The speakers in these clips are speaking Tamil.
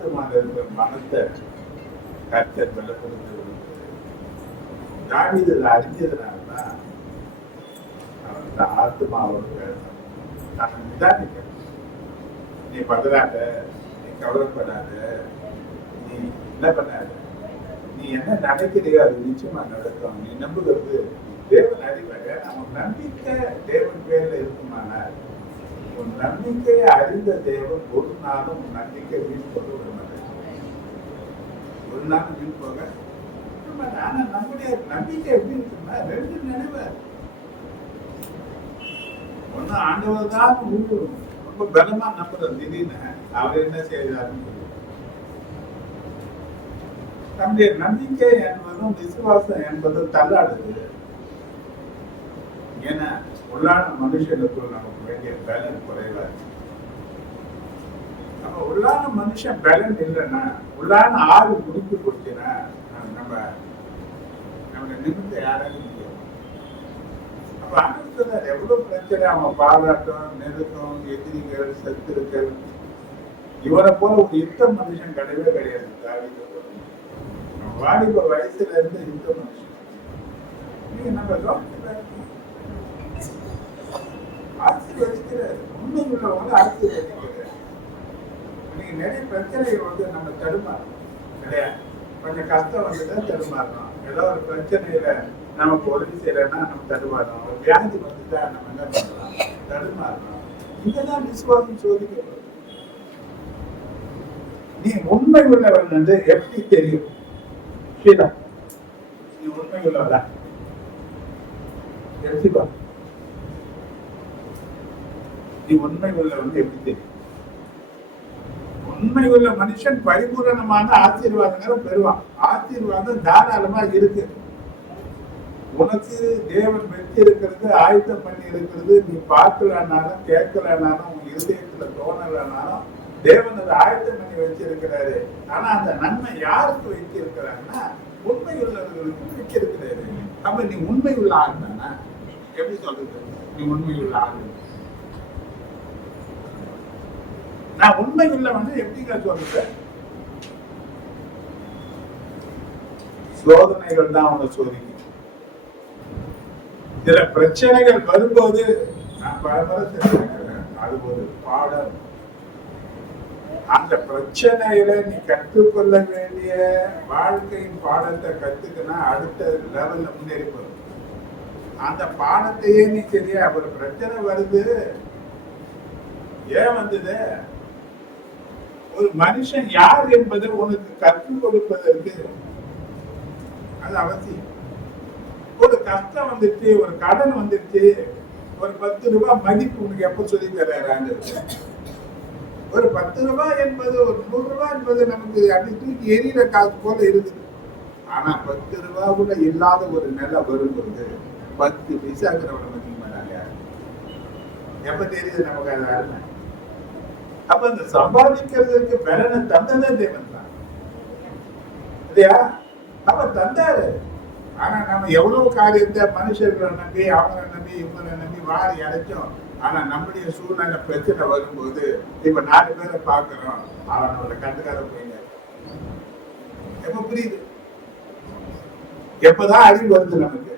ஆத்மாவில் இருக்கிற மனத்தை கர்த்தர் பலப்படுத்த தாவீது அறிஞ்சதுனாலதான் அவன் ஆத்மாவோட நான் நிதானிக்க, நீ பதறாத, நீ கவலைப்படாத, நீ என்ன பண்ணாத, நீ என்ன நினைக்கிறியோ அது நிச்சயமா நடக்கும். நீ நம்புகிறது தேவன் அறிவாக. அவன் நம்பிக்கை தேவன் பேர்ல இருக்குமானால், உன் நம்பிக்கையை அறிந்த தேவன் ஒரு நாளும் உன் நம்பிக்கை வீண் போக விட மாட்டேன். ஒரு நாளும் வீண் போக. ஆனா நம்முடைய நம்பிக்கை எப்படி இருக்குன்னா ரெண்டு நினைவு. ஒண்ணு ஆண்டவர் தான் ரொம்ப பலமா நம்புறது. திடீர்னு அவர் என்ன செய்யறாருன்னு நம்முடைய நம்பிக்கை என்பதும் விசுவாசம் என்பதும் தள்ளாடுது. ஏன்னா உள்ளான மனுஷனுக்குள் நமக்கு வேண்டிய பேலன் குறைவா இருக்கு. நம்ம உள்ளான மனுஷன் பேலன் இல்லைன்னா, உள்ளான ஆறு குடிப்பு கொடுத்தீங்கன்னா நம்ம நம்மளோட நிமித்த யாராலும் முடியும். அப்ப அனுப்புற எவ்வளவு பிரச்சனை, அவன் பாராட்டம், நெருக்கம், எதிரிகள், சத்துருக்கள், இவரை போல ஒரு யுத்த மனுஷன் கிடையவே கிடையாது. தாவீது வாலிப வயசுல இருந்து யுத்த மனுஷன். நீங்க நம்ம ஆசீர்வதிக்கிறார், உண்மை உள்ளவங்க ஆசீர்வதிக்கிறார். நீங்க நிறைய பிரச்சனைகள் வந்து நம்ம தடுமாறோம் கிடையாது. கொஞ்சம் கஷ்டம் வந்துதான் தடுமாறணும். ஏதோ ஒரு பிரச்சனையில நமக்கு உதவி செய்யலைன்னா நம்ம தடுமாறணும். ஒரு வியாதி வந்துதான் நம்ம என்ன பண்ணலாம், தடுமாறணும். இங்கதான் விசுவாசம் சோதிக்கப்படும். நீ உண்மை உள்ளவன் வந்து எப்படி தெரியும்? நீ உண்மை உள்ளவரா எப்படிப்பா? நீ உண்மை உள்ளவன் எப்படி தெரியும்? உண்மை உள்ள மனுஷன் பரிபூரணமான ஆசீர்வாதங்களை பெறுவான். ஆசீர்வாதம் தாராளமா இருக்கு. உனக்கு தேவன் வெற்றி இருக்கிறது, ஆயத்தம் பண்ணி இருக்கிறது. நீ பார்க்கலனாலும் கேட்கலனாலும் உன் இருதயத்துல தோணலனாலும் தேவன் அதை ஆயத்தம் பண்ணி வச்சிருக்கிறாரு. ஆனா அந்த நன்மை யாருக்கு வைத்திருக்கிறாருன்னா உண்மை உள்ளவர்களுக்கு வச்சிருக்கிறாரு. அப்ப நீ உண்மை உள்ள ஆள் தானா? எப்படி சொல்றது நீ உண்மை உள்ள ஆள்? நான் உண்மை உள்ள வந்து எப்படிங்க சொல்றது? சோதனைகள் தான் அவனை சோதிக்கும். சில பிரச்சனைகள் வரும்போது நான் பரபர அது ஒரு பாடம். அந்த பிரச்சனையில நீ கற்றுக்கொள்ள வேண்டிய வாழ்க்கையின் பாடத்தை கத்துக்கினா அடுத்த லெவல்ல முன்னேறி போகும். அந்த பாடத்தையே நீ சரியா, ஒரு பிரச்சனை வருது, ஏன் வந்தது? ஒரு மனுஷன் யார் என்பதை உனக்கு கற்றுக் கொடுப்பதற்கு அது அவசியம். ஒரு கஷ்டம் வந்துச்சு, ஒரு கடன் வந்துச்சு, ஒரு 10 ரூபாய் மதிப்பு உனக்கு எப்ப சொல்லி தர்றாங்க? ஒரு 10 ரூபாய் என்பது, ஒரு 100 ரூபாய் என்பது நமக்கு அப்படி தூக்கி எரியிற காசு போல இருக்குது. ஆனா 10 ரூபாய் கூட இல்லாத ஒரு நிலை வரும்போது 10 பைசாங்கிறவனை மதிக்க மாட்டாங்க. எப்ப தெரியுது நமக்கு அது அருமை? அப்ப அந்த சம்பாதிக்கிறதுக்கு பலனை தந்ததே தேவன் தான் இல்லையா? அப்ப தந்தாரு. ஆனா நம்ம எவ்வளவு காரியத்தை மனுஷர்களை நம்பி, அவங்களை நம்பி, இவங்களை நம்பி வாரி அடைச்சோம். ஆனா நம்முடைய சூழ்நிலை பிரச்சனை வரும்போது இப்ப 4 பேரை பாக்குறோம், அவனோட கண்டுக்காத போயிங்க. எப்ப புரியுது? எப்பதான் அறிவு வருது நமக்கு?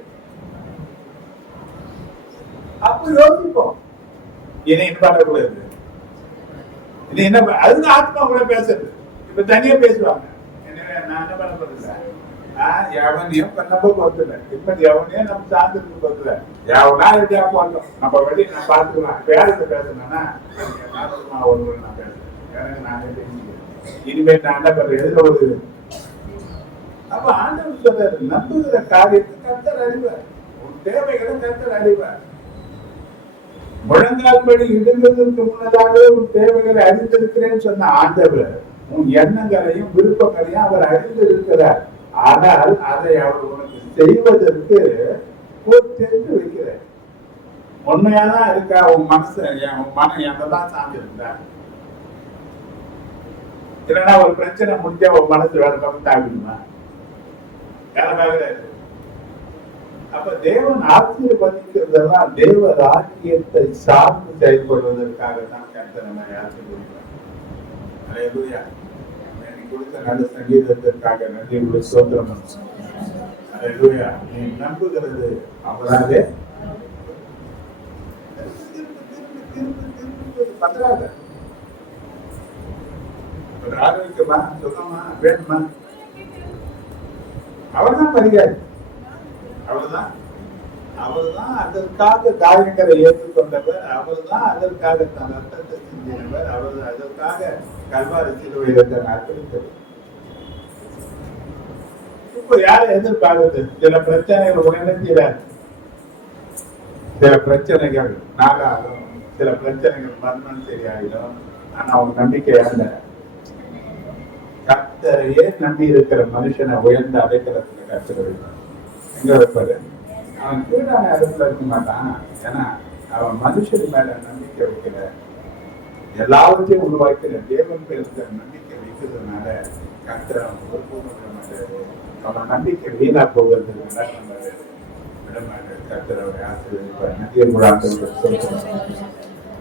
அப்ப யோசிப்போம், இதை என்ன பண்ணக்கூடாது, இது என்ன அதுக்கு ஆத்மா கூட பேசுறது. இப்ப தனியா பேசுவாங்க, நான் என்ன பண்ண போறதில்ல, எவனையும் நம்ப போறதில்ல, இப்ப எவனையும் நம்ம சார்ந்திருக்கு போறதில்ல, எவனா ரெடியா போட்டோம், நம்ம வழி நான் பாத்துக்கலாம். பேரத்தை பேசணும்னா ஒன்று நான் பேசுறேன், எனக்கு நானே தெரிஞ்சுக்கிறேன். இனிமேல் நான் என்ன பண்றேன், எதுல ஒரு அப்ப ஆண்டவர் சொல்றாரு, நம்புகிற காரியத்தை கர்த்தர் அறிவார், உன் தேவைகளை கர்த்தர் அறிவார். முழங்கால் படி இடுவதற்கு முன்னதாகவே உன் தேவைகளை அறிந்திருக்கிறேன்னு சொன்ன ஆண்டவர் உன் எண்ணங்களையும் விருப்பங்களையும் அவர் அறிந்திருக்கிறார். ஆனால் அதை அவர் உனக்கு செய்வதற்கு ஒரு தெரிந்து வைக்கிறார். உண்மையாதான் இருக்கா உன் மனசு, உன் மனம் என்னதான் சார்ந்திருந்தா? இல்லைன்னா ஒரு பிரச்சனை முடிஞ்சா உன் மனசு வேற பக்கம் தாவிடுமா? யாராவது அப்ப தேவன் ஆசீர்வதிக்கிறதெல்லாம் தேவ ராஜ்யத்தை சார்ந்து செயல்படுவதற்காக தான் கர்த்தர் நம்ம ஆசீர்வதிக்கிறார். அல்லேலூயா. கொடுத்த நல்ல சங்கீதத்திற்காக நன்றி சோத்திரம். அல்லேலூயா. நீ நம்புகிறது அவராலே பத்தாத. ஒரு ஆரோக்கியமா சுகமா வேணுமா? அவர்தான் பரிகாரி. அவர்தான் அதற்காக காரியங்களை ஏற்றுக்கொண்டவர். அவர்தான் அதற்காக தன் ரத்தத்தை சிந்தினவர். அவர் அதற்காக கல்வாரி சிலுவையில் அர்ப்பணித்தவர். இப்போ யாரை எதிர்பார்க்குது? சில பிரச்சனைகள் உடனே தீராது. சில பிரச்சனைகள் நாளாகும், சில பிரச்சனைகள் மரணம் சரியாயிடும். ஆனா அவன் நம்பிக்கை அல்ல. கர்த்தரையே நம்பி இருக்கிற மனுஷனை உயர்ந்த அடைக்கலத்துல கர்த்தர் எங்க வைப்பாரு? அவன் கீழான இடத்துல இருக்க மாட்டான். ஏன்னா அவன் மனுஷன் மேல நம்பிக்கை வைக்கல. எல்லாவற்றையும் உருவாக்கிற தேவன் பேருக்கு நம்பிக்கை வைக்கிறதுனால கர்த்தர் அவன் ஒருபோதும் விட மாட்டாரு. அவன் நம்பிக்கை வீணா போகிறதுக்கு விட மாட்டாரு. கர்த்தர் அவரை ஆசீர்வதிப்பார்.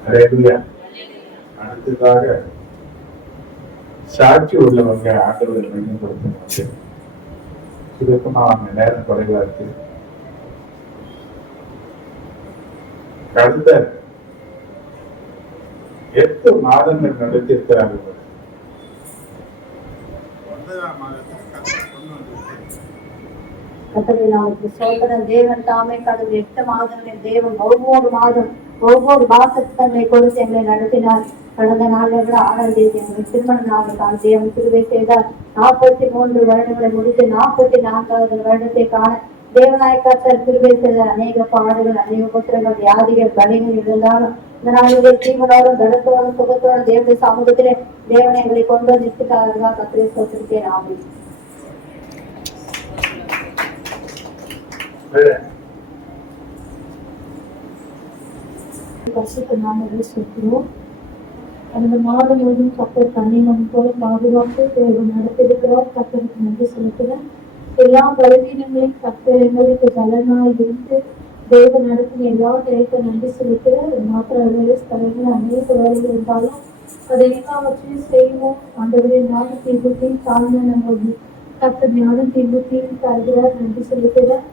நதிய அடுத்ததாக சாட்சி உள்ளவங்க ஆண்டவரை மையப்படுத்த சுருக்கமா அவங்க நேரம் குறைவா இருக்கு. கடந்த 8 மாதங்கள் நடத்திருக்கிறார்கள். 9ஆம் மாதத்தில் தேவன் தாமே கடந்த 8 மாதங்களில் தேவன் ஒவ்வொரு மாதத்துக்கு தன்னை கொடுத்து எங்களை நடத்தினார். கடந்த நாளை விட 6ஆம் தேதி எங்கள் திருமண நாளுக்கான தேவன் கிருபை செய்தார். 43 வருடங்களை முடித்து 44வது வருடத்தை காண தேவனாய் கர்த்தர் கிருபை செய்த அநேக பாடுகள், அநேக உபத்திரங்கள், வியாதிகள், பலிகள் இருந்தாலும் இந்த நாளிலே ஜீவனோடும் பலத்தோடும் சுகத்தோடும் தேவனுடைய சமூகத்திலே தேவனை எங்களை கொண்டு நிற்கிறார்களா? கர்த்தரை ஸ்தோத்திரிக்கிறேன். ஆமென். பரிசுத்த நாமத்தை சொல்கிறோம். அந்த மாதம் முழுவதும் கர்த்தர் கண்ணினம் போல பாதுகாப்பு தேவன் நடத்திருக்கிறார். கர்த்தருக்கு நன்றி செலுத்துகிறேன். எல்லா பலவீனங்களையும் கர்த்தர் எங்களுக்கு பலனாய் இருந்து தேவன் நடத்தின எல்லா தேவைக்கு நன்றி செலுத்துகிறேன். மாத்திர வேலை ஸ்தலங்கள் அநேக வேலைகள் இருந்தாலும் அதை எல்லாவற்றையும் செய்வோம். ஆண்டவரே ஞானத்தை புத்தியும் தாழ்மை நம்ம கர்த்தர் ஞானத்தை புத்தியும் தருகிறார். நன்றி செலுத்துகிறேன்.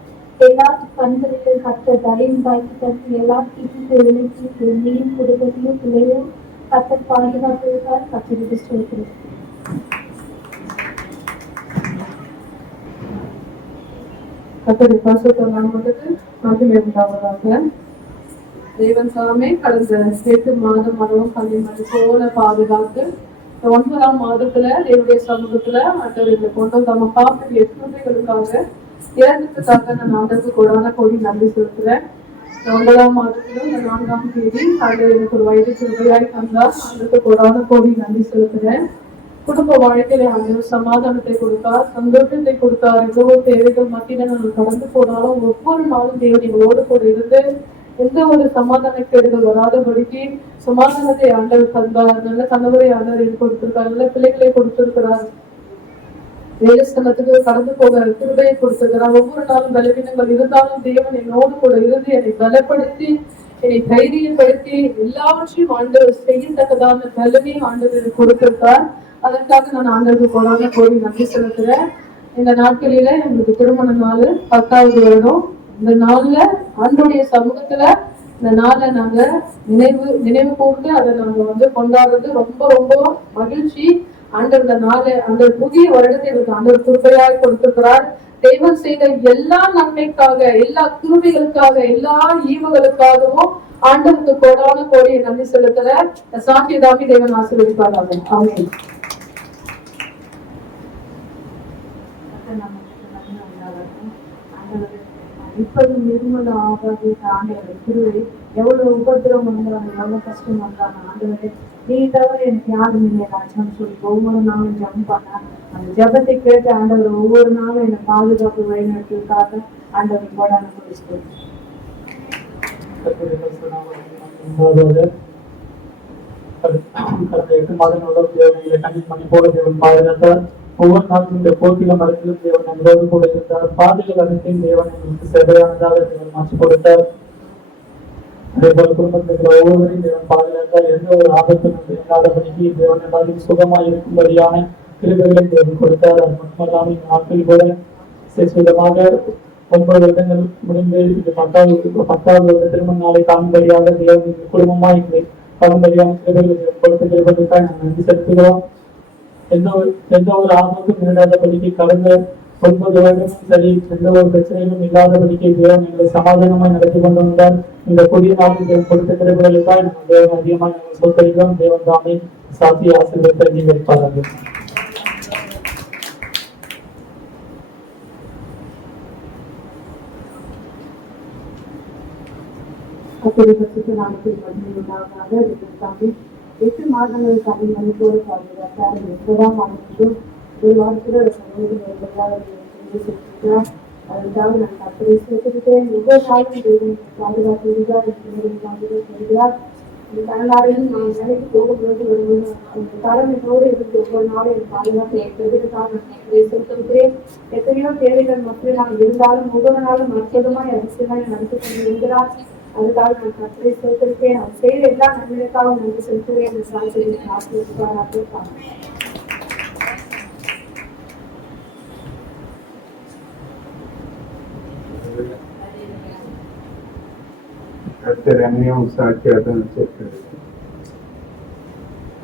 எல்லா கண்களிலும் கர்த்தர் தரையும் தாக்கி தந்து எல்லா தீட்டு விலைக்கு என்னையும் குடும்பத்தையும் பிள்ளையும் கர்த்தர் பாதுகாத்திருக்கார். கர்த்தருக்கு சொல்கிறேன். கர்த்தருடைய பரிசுத்த நாமத்துக்கு மகிமை உண்டாவதாக. தேவன் தாமே கடந்த 8 மாதம் அளவும் கண்ணிமணி போல பாதுகாத்து 9ஆம் மாதத்துல தேவனுடைய சமூகத்துல மற்றவர்களை கொண்டு நம்ம பார்த்து எத்தனைகளுக்காக இறந்ததுக்காக நான் ஆண்டவருக்கு கொடான கோடி நன்றி செலுத்துறேன். 9ஆம் மாதத்திலும் இந்த 4ஆம் தேதி ஆண்டவர் எனக்கு ஒரு வயது கிருபையாய் தந்தார். ஆண்டவருக்கு கொடான கோடி நன்றி செலுத்துறேன். குடும்ப வாழ்க்கையில ஆண்டவர் சமாதானத்தை கொடுத்தார், சந்தோஷத்தை கொடுத்தார். எவ்வளவோ தேவைகள் மத்தியில நாங்கள் கடந்து போனாலும் ஒவ்வொரு நாளும் தேவன் எங்களோடு கூட இருந்து எந்த ஒரு சமாதான கேடுகள் வராதபடிக்கு சமாதானத்தை ஆண்டவர் தந்தார். நல்ல கணவரை ஆண்டவர் கொடுத்திருக்கார், நல்ல பிள்ளைகளை கொடுத்திருக்கிறார். வேலைஸ்தலத்துக்கு கடந்து போக கிருபையை கொடுத்திருக்கிறார். ஒவ்வொரு நாளும் பலவீனங்கள் இருந்தாலும் தேவன் என்னோடு கூட இருந்து என்னை பலப்படுத்தி என்னை தைரியப்படுத்தி எல்லாவற்றையும் ஆண்டவர் செய்யத்தக்கதான பலனையும் ஆண்டவர் கொடுத்திருக்கார். அதற்காக நான் ஆண்டவருக்கு கொடான கோடி நன்றி செலுத்துறேன். இந்த நாட்களில எங்களுக்கு திருமண நாள் 10வது வருடம். இந்த நாள்ல ஆண்டவருடைய சமூகத்துல இந்த நாளை நாங்க நினைவு கூர்ந்து அதை நாங்க கொண்டாடுறது ரொம்ப ரொம்ப மகிழ்ச்சி. ஆண்டவர் நாளை அந்த புதிய வருடத்தை ஆண்டவர் கிருபையாய் கொடுத்திருக்கிறார். தேவன் செய்த எல்லா நன்மைக்காக, எல்லா கிருபைகளுக்காக, எல்லா ஈவுகளுக்காகவும் ஆண்டவருக்கு கோடான கோடியை நன்றி செலுத்துற சாட்சியதாமி தேவன் ஆசீர்வதிப்பார்கள். ஆமென். இப்போதும் நிர்மல ஆகாது ஆண்டவரை கிருபை எவ்வளவு உபத்திரம் வந்தாங்க, எவ்வளவு கஷ்டம் வந்தாங்க. ஆண்டவரை நீ தவிர எனக்கு யாரும் இல்லை ராஜான்னு சொல்லி ஒவ்வொரு நாளும் ஜபம் பண்ண அந்த ஜபத்தை கேட்டு ஆண்டவர் ஒவ்வொரு நாளும் என்னை பாதுகாப்பு வழிநடத்துவதற்காக ஆண்டவர் கோடான கோடி கடந்த 8 மாதங்களோட தேவனை கண்டிப்பாக பண்ணி போல தேவன் பாதுகாத்தார். ஒவ்வொரு நாளும் இந்த போக்கில மரத்திலும் தேவன் எங்களோடு கூட இருந்தார். பாதைகள் அனைத்தையும் தேவன் எங்களுக்கு செவையானதாக தேவன் மாற்றி கொடுத்தார். அதே போல குடும்பத்தில் ஒவ்வொருவரையும் தேவன் பாதுகாத்தார். எந்த ஒரு ஆபத்தும் இல்லாதபடிக்கு தேவன் எல்லாரும் சுகமாக இருக்கும்படியான கிருபைகளை தேவன் கொடுத்தார். அது மட்டுமல்லாமல் இந்த நாட்களில் கூட விதமாக 9 வருடங்கள் முடிந்து இது 10வது வருட திருமண நாளை காணும்படியாக தேவன் குடும்பமா இங்கு காணும்படியாக கிருபைகளை கொடுத்த கிருபைகளுக்காக நாங்கள் நன்றி செலுத்துகிறோம். எந்த ஒரு ஆபத்தும் நேராதபடிக்கு கடந்த 9 வருடமும் சரி, எந்த ஒரு பிரச்சனையும் இல்லாதபடிக்கு தேவன் எங்களை சமாதானமாய் நடத்தி கொண்டு வந்தார். இந்த புதிய நாளில் தேவன் கொடுத்த கிருபைகளுக்காக நாங்கள் தேவன் அதிகமாக நாங்கள் சொத்தரிக்கிறோம். தேவன் தாமே சாட்சி ஆசீர்வாதத்தை அங்கீகரிப்பார்கள். அப்படி நாமத்தில் பதினொன்றாவதாக 8 மாதங்கள் கல்வி மணிக்கோடு பாதுகாத்தார். 9ஆம் ஆண்டிலும் ஒரு வாரத்தில் அதற்காக நான் கற்பனை சேர்த்துக்கிட்டேன். ஒவ்வொரு நாளும் தேவன் பாதுகாத்து வருகிறார். தமிழ்நாடுகளும் நான் வேலைக்கு போகும்போது வரும்போது அந்த தரம் என்னோடு இருந்து ஒவ்வொரு நாளும் என் பாதுகாப்பு ஏற்படுவதற்காக நான் செலுத்துகிறேன். எத்தனையோ தேவைகள் மக்கள் நான் இருந்தாலும் ஒவ்வொரு நாளும் அற்புதமாய் அதிசயமாய் நடத்தி கொண்டு வருகிறார். அதுக்காக நான் கற்பனை செலுத்திருக்கேன். அவர் செய்த எல்லா நன்மைக்காக நன்றி செலுத்துவேன். இந்த சாட்சியை ஆசிரியர் என்னையும் சாட்சியாக தான் வச்சிருக்கிறது.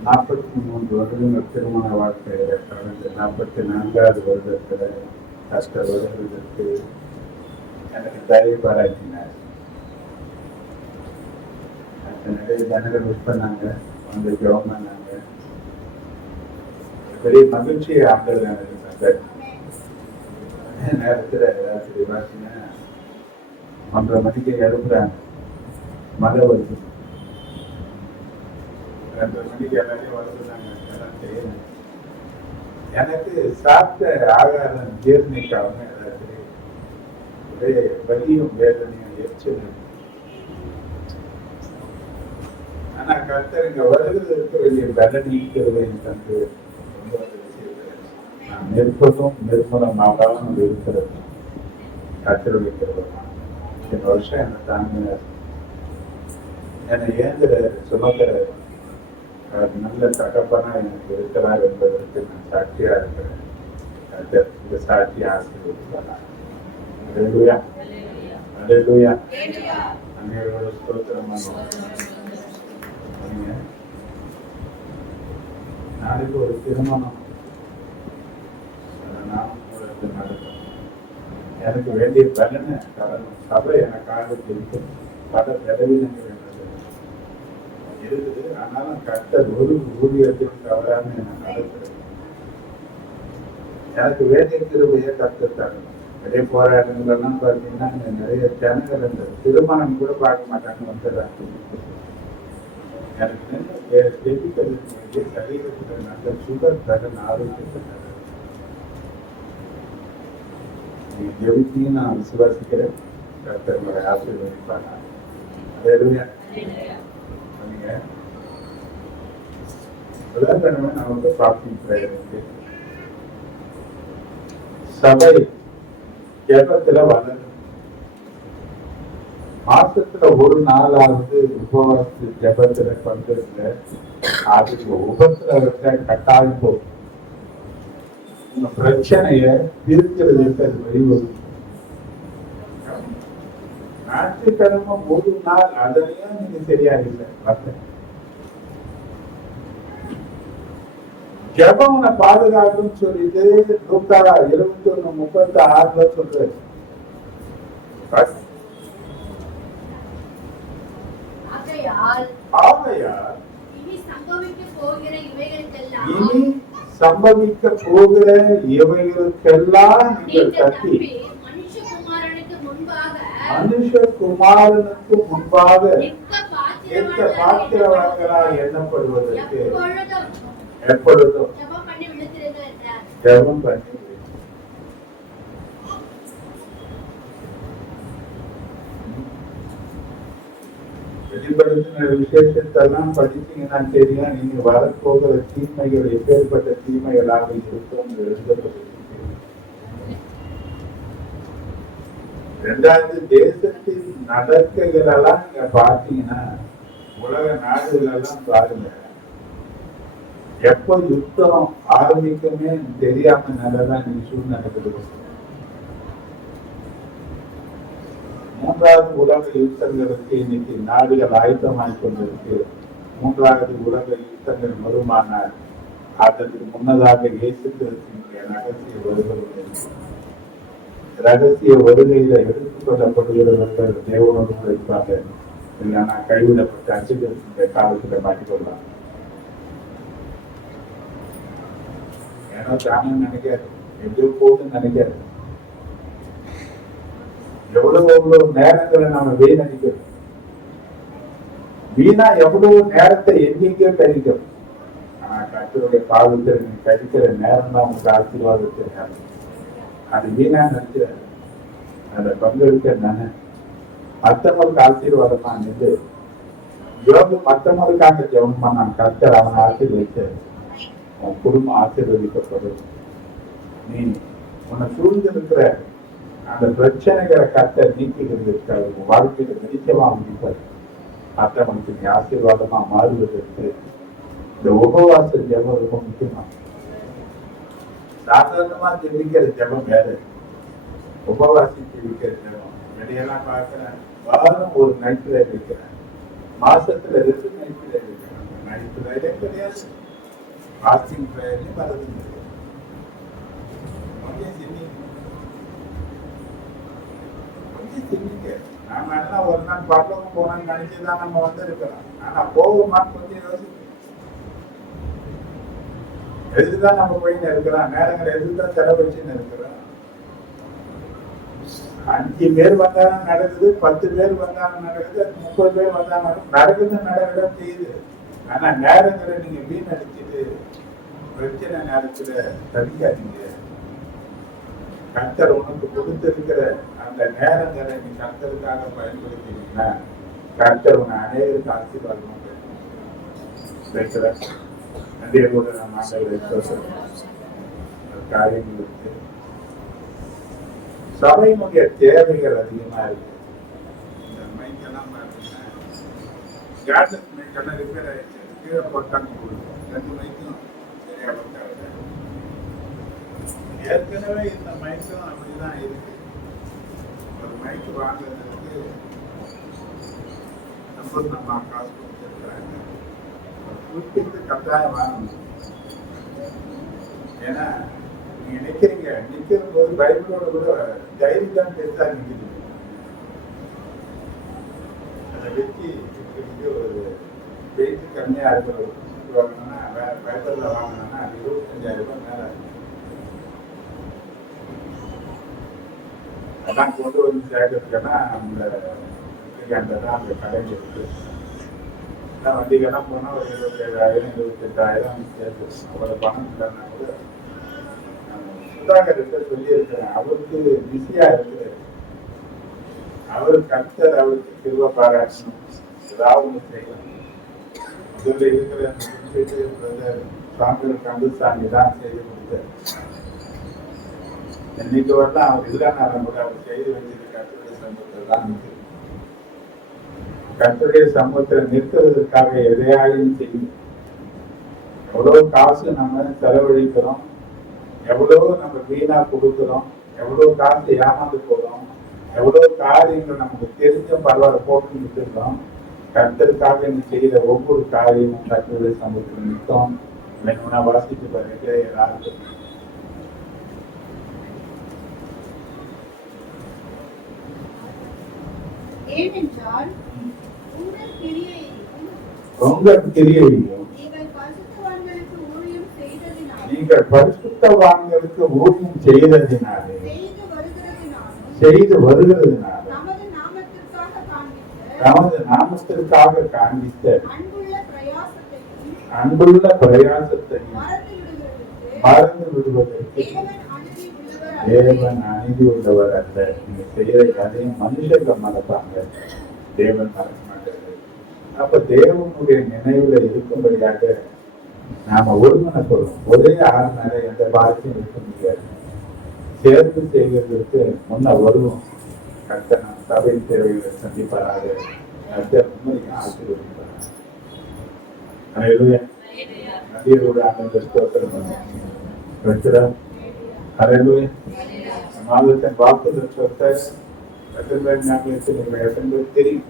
43 வருடங்கள் திருமண வாழ்க்கையில கடந்த 44வது வருடத்துல கஷ்ட வருடத்திற்கு எனக்கு தயவு பாராட்டினார். நிறைய ஜனங்கள் விஷ் பண்ணாங்க, வந்து ஜெபம் பண்ணாங்க. பெரிய மகிழ்ச்சியை ஆண்டது எனக்கு நேரத்தில் ராத்திரி பார்த்தீங்கன்னா 1:30 மணிக்கு எழுப்புறாங்க. மழை வருது. 2:30 மணிக்கு எல்லாரையும் வருதுனாங்க. எல்லாம் செய்யணும். எனக்கு சாப்பிட்ட ஆகாரம் ஜீர்ணிக்காம ராத்திரி ஒரே வலியும் வேதனையும் எரிச்சலும். ஆனா கர்த்தர் இங்க வருவதற்கு வெளியே பலன் நீக்கிறதையும் தந்து ரொம்ப நான் நெருப்பதும் நிர்மலமாகாமல் இருக்கிறது கர்த்தருடைய கிருபை. இந்த வருஷம் என்னை தாங்கினார், என்னை ஏந்திர சுமக்கிறார். நல்ல தகப்பனா எனக்கு இருக்கிறார் என்பதற்கு நான் சாட்சியா இருக்கிறேன். இந்த சாட்சி ஆசீர்வதிப்பார். அல்லேலூயா, அல்லேலூயா. அன்னையோட ஸ்தோத்திரம். நாளைக்கு ஒரு திருமணம் நடக்கும். எனக்கு வேண்டிய பலனை கடனும் சபை எனக்காக இருக்கும். பல பலவீனங்கள் இருக்குது. ஆனாலும் கர்த்தர் ஒரு ஊழியத்தையும் தவறாம எனக்கு நடக்கிறது. எனக்கு வேண்டிய கிருபையை கர்த்தர் தரணும். நிறைய போராட்டங்கள்லாம் பார்த்தீங்கன்னா நிறைய ஜனங்கள் இந்த திருமணம் கூட பார்க்க மாட்டாங்க வந்துடுறாங்க. எனக்கு ஜெபிக்கிறதுக்கு சரீரத்தில் நல்ல சுகர் தரன் ஆரோக்கியத்தை தரேன். நீங்க ஜெபித்தீங்க நான் விசுவாசிக்கிறேன். கர்த்தர் உங்களை ஆசீர்வதிப்பாங்க. அல்லேலூயா. நீங்க உதாரணமே நமக்கு பாக்கிங் பிரேயர் இருக்கு. சபை ஜெபத்துல வளரும். மாசத்துல ஒரு நாளாவது உபவாச ஜெபத்துல பண்றதுல அதுக்கு உபத்திரவத்தை கட்டாயம் போகும். உங்க பிரச்சனைய தீர்க்கிறதுக்கு அது வழிவகுக்கும். ஞாயிற்றுக்கிழமை ஒரு நாள் அதுலயும் நீங்க சரியா இல்லை. ஜெபம் உன்னை பாதுகாக்கும் சொல்லிட்டு லூக்கா 21:36 சொல்றாரு. இனி சம்பவிக்க போகிற இவைகளுக்கெல்லாம் நீங்கள் தப்பி மனுஷகுமாரனுக்கு முன்பாக எந்த பாத்திரவான்களாய் எண்ணப்படுவதற்கு எப்பொழுதும் ஜெபம் பண்ணி வெளிப்படுத்தின விசேஷத்தெல்லாம் படிச்சீங்கன்னா தெரியும். நீங்க வரப்போகிற தீமைகள் எப்பேற்பட்ட தீமைகளாக இருக்கும் எழுதப்பட்டிருக்கு. 2வது தேசத்தின் நடக்கைகளெல்லாம் நீங்க பார்த்தீங்கன்னா உலக நாடுகள் எல்லாம் பாருங்க. எப்போ யுத்தம் ஆரம்பிக்குமே தெரியாம நல்லதான் நீ சூழ்நிலை. மூன்றாவது உலக யுத்தங்களுக்கு இன்னைக்கு நாடுகள் ஆயத்தமாய் கொண்டிருக்கு. மூன்றாவது உலக யுத்தங்கள் வருமானார் அதற்கு முன்னதாக இயேசு கிறிஸ்துவினுடைய ரகசிய வருகையில எடுத்துக் கொள்ளப்படுகிறவர்கள் தேவனோடு உழைப்பாங்க. இல்லைன்னா கைவிடப்பட்ட அச்சுகளுடைய காலத்துல மாட்டிக்கொள்ளலாம். ஏன்னா தானே நினைக்காது, எப்படியோ போகுதுன்னு நினைக்காது. எவ்வளவு நேரங்களை நாம வீணடிக்கிறோம். வீணா எவ்வளவு நேரத்தை எங்கெங்கயோ கழிக்கும். ஆனா கர்த்தருடைய பாதத்தில் நீ கழிக்கிற நேரம் தான் உங்களுக்கு ஆசீர்வாதத்தை நேரம். அது வீணா நினைக்கிற அதை பங்கெடுக்க நானே மற்றவங்களுக்கு ஆசீர்வாதமா நின்று யோகு மற்றவங்களுக்காக ஜெபம் பண்ணான். கர்த்தர் அவனை ஆசீர்வதிச்சார். உன் குடும்பம் ஆசீர்வதிக்கப்படும். நீ உன்னை சூழ்ந்திருக்கிற அந்த பிரச்சனைகளை கர்த்தர் நீக்கிக்கிறது இருக்காது. உன் வாழ்க்கையில நிச்சயமா முடிப்பார். மற்றவங்களுக்கு நீ ஆசீர்வாதமா மாறுவதற்கு இந்த உபவாச ஜெபம் ரொம்ப முக்கியமா. சாதாரணமா ஜெபிக்கிற ஜெபம் வேற, உபவாசி ஜெபிக்கிற ஜெபம் வெளியெல்லாம் பார்க்கிறேன். வாரம் ஒரு நைட்ல இருக்கிறேன், மாசத்துல 2 நைட்ல இருக்கிறேன். நைட்ல கிடையாது, ஃபாஸ்டிங் ப்ரேயர்லயும் வரது கிடையாது. நாம எல்லாம் ஒரு நாள் பரலோகம் போனோம்னு நினைச்சுதான் நம்ம வந்து இருக்கிறோம். ஆனா போகுமான்னு கொஞ்சம் யோசிக்கணும். எதுக்குதான் நம்ம போயின்னு இருக்கிறோம், நேரங்களை எதுக்குதான் செலவழிச்சுன்னு இருக்கிறோம். 5 பேர் வந்தாலும் நடக்குது, 10 பேர் வந்தாலும் நடக்குது, 30 பேர் வந்தாலும் நடக்கதான் செய்யுது. ஆனா நேரங்களை நீங்க வீணடிச்சுட்டு பிரச்சனை நேரத்துல தவிக்காதீங்க. கர்த்தர் உனக்கு கொடுத்திருக்கிற அந்த நேரங்களை நீ கர்த்தருக்காக பயன்படுத்தினீங்கன்னா கர்த்தர் உன்னை அநேகருக்கு ஆசீர்வாதமா வைக்கிறார். அதே போல நம்ம காரியங்களுக்கு சபையினுடைய தேவைகள் அதிகமா இருக்கு. இந்த மைக்கெல்லாம் பார்த்தீங்கன்னா கேட்ஜெட் மைக்கெல்லாம் ரிப்பேர் ஆயிடுச்சு, கீழே போட்டாங்க. 2 மைக்கும் சரியா ஒர்க் ஆகுது. ஏற்கனவே இந்த மைக்கும் அப்படிதான் இருக்கு. ஒரு மைக்கு வாங்குறதுக்கு நம்ம காசு கொடுத்துருக்குறாங்க. குறிப்பிட்டு கட்டாயம் வாங்கணும். ஏன்னா நீங்க நிக்கிறீங்க, நிக்கிற போது பைபிளோட கூட தைரியம் தான் பெருசா நிக்குது. அதை வச்சு ஒரு வெயிட் கம்மியா இருக்கிற வாங்கினா வேற பைபிள்ல வாங்கினா அது 25,000 ரூபாய் மேல இருக்கு. அதான் கொண்டு வந்து சேர்க்கறதுக்குன்னா அந்த கடையில் இருக்கு. வண்டிகள்லாம் போனால் ஒரு 27,000 28,000 சேர்த்து அவ்வளோ பணம் இல்லைன்னா கூட சுதாகர்கிட்ட சொல்லியிருக்கிறேன். அவருக்கு பிஸியா இருக்கிறார். அவர் கர்த்தர் அவருக்கு கிருபை பாராட்டணும், ஏதாவது ஒன்று செய்யணும். இதில் இருக்கிற சாமி கந்தசாமி தான் செய்து கொடுத்தார். இன்னைக்கு வரலாம் அவர் இல்லைனாலும் கூட அவர் செய்து வச்சிருக்க கர்த்தருடைய சமூகத்தில் தான் நிற்கிறது. கர்த்தருடைய சமூகத்தில் நிற்கிறதுக்காக எதையாயும் செய்யும். எவ்வளவு காசு நம்ம செலவழிக்கிறோம், எவ்வளவு நம்ம வீணா கொடுக்கிறோம், எவ்வளவு காசு ஏமாந்து போகிறோம், எவ்வளவு காரியங்கள் நமக்கு தெரிஞ்ச பரவாயில்ல போட்டு நிற்கிறோம். கர்த்தருக்காக நீ செய்த ஒவ்வொரு காரியமும் கர்த்தருடைய சமூகத்தில் நிற்கும். இல்லைன்னா வாசித்து பாருங்க எல்லாருக்கும். ஏனென்றால் உங்கள் கிரியையும் நீங்கள் பரிசுத்தவான்களுக்கு ஊழியம் செய்ததினாலே செய்து வருகிறதுனால தமது நாமத்திற்காக காண்பித்த அன்புள்ள பிரயாசத்தையும் மறந்து விடுவதற்கு தேவன் அநீதி உள்ளவர் அல்ல. நீங்க செய்யற கதையும் மனுஷங்க மறப்பாங்க, தேவன் மறக்க மாட்டாரு. அப்ப தேவனுடைய நினைவுல இருக்கும்படியாக நாம ஒருமனப்படும். ஒரே ஆள் மேல எந்த பாக்கியம் இருக்க முடியாது. சேர்ந்து செய்வதற்கு முன்ன வருவோம். கர்த்தர் நம் சபையின் தேவைகளை சந்திப்பாராக. கர்த்தர் உண்மையாக ஆசீர்வதிப்பார். அல்லேலூயா. நதியோட ஆனந்த ஸ்தோத்திரம் வைக்கிறோம். ஹல்லேலூயா. மாதத்தின் வாக்குத்தத்தத்தை எத்தனை பேர் ஞாபகம் வச்சிருக்கீங்க? எத்தனை பேர் தெரியும்?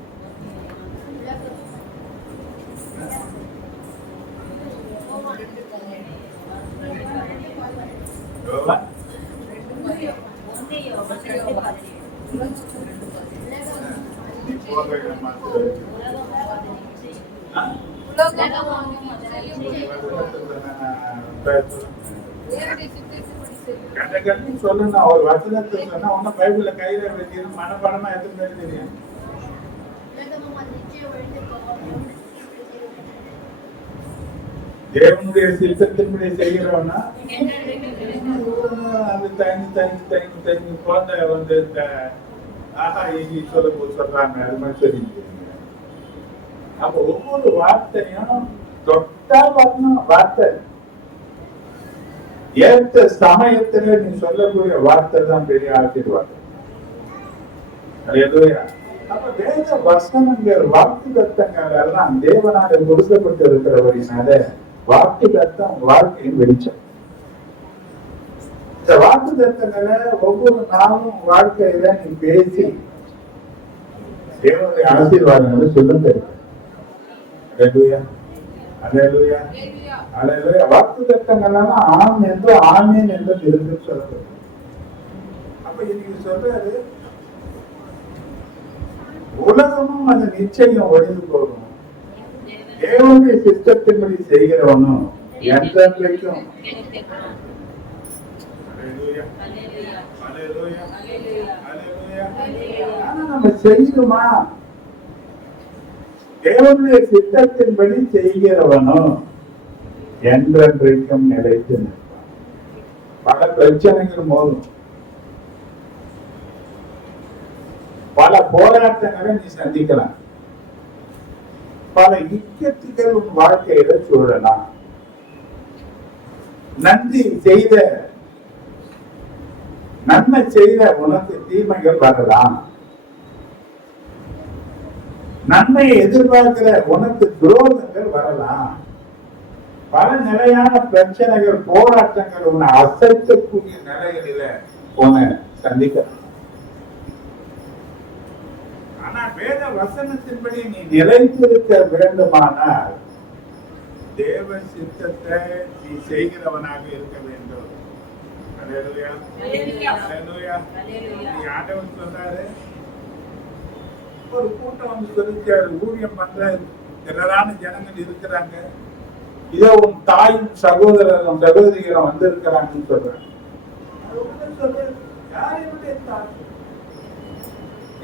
யோவான் சொல்லணும். ஒரு வசனத்தை சொன்னா ஒன்னும் பைபிள்ல கையில வைக்கணும் மனப்பாடமா எத்தனை பேர் தெரியும்? தேவனுடைய சித்தத்தின்படி செய்கிறவனா அது தயங்கி தயங்கி தயங்கி தயங்கி குழந்தை வந்து இந்த ஆஹா ஈகி சொல்றாங்க அது மாதிரி சொல்லிட்டு. அப்ப ஒவ்வொரு வார்த்தையும் தொட்டா வரணும். வார்த்தை ஏற்ற சமயத்துல நீ சொல்லக்கூடிய வார்த்தை தான் பெரிய ஆசீர்வாதம். அப்ப வேத வசனங்கள் வாக்கு தத்தங்கள் எல்லாம் தேவனாக கொடுக்கப்பட்டு இருக்கிறவரினால வாக்கு தத்தம் வாழ்க்கையின் வெளிச்சம். இந்த வாக்கு தத்தங்களை ஒவ்வொரு நாளும் வாழ்க்கையில நீ பேசி தேவனுடைய ஆசீர்வாதங்களை சொல்லுங்க. வாக்கு தத்தங்கள் ஆண் என்று ஆமீன் என்று இருந்து சொல்லப்படுது. அப்ப இன்னைக்கு சொல்றாரு உலகமும் அது நிச்சயம் ஒழிந்து போகும். தேவனுடைய சித்தத்தின்படி செய்கிறவனும் என்றைக்கும் நம்ம செய்யணுமா? தேவனுடைய சித்தத்தின்படி செய்கிறவனும் என்றென்றைக்கும் நிலைத்து நிற்பான். பல பிரச்சனைகள் மோதும், பல போராட்டங்களை நீ சந்திக்கலாம், பல இக்கட்டுகள் உன் வாழ்க்கையில சூழலாம். நன்மை செய்த உனக்கு தீமைகள் வரலாம். நன்மையை எதிர்பார்க்கிற உனக்கு துரோகங்கள் வரலாம். பல நிலையான பிரச்சனைகள் போராட்டங்கள் உன்னை அசைக்கக்கூடிய நிலைகளில உன்னை சந்திக்கலாம். ஆனா வேத வசனத்தின்படி நீ நிலைத்திருக்க வேண்டுமானால் தேவ சித்தத்தை நீ செய்கிறவனாக இருக்க வேண்டும். ஆண்டவன் சொன்னாரு, ஒரு கூட்டம் வந்து சொல்லிச்சாரு, ஊழியம் பண்ற திரளான ஜனங்கள் இருக்கிறாங்க, இதோ உன் தாயும் சகோதரரும் சகோதரிகளும் வந்து இருக்கிறாங்கன்னு சொல்றாங்க.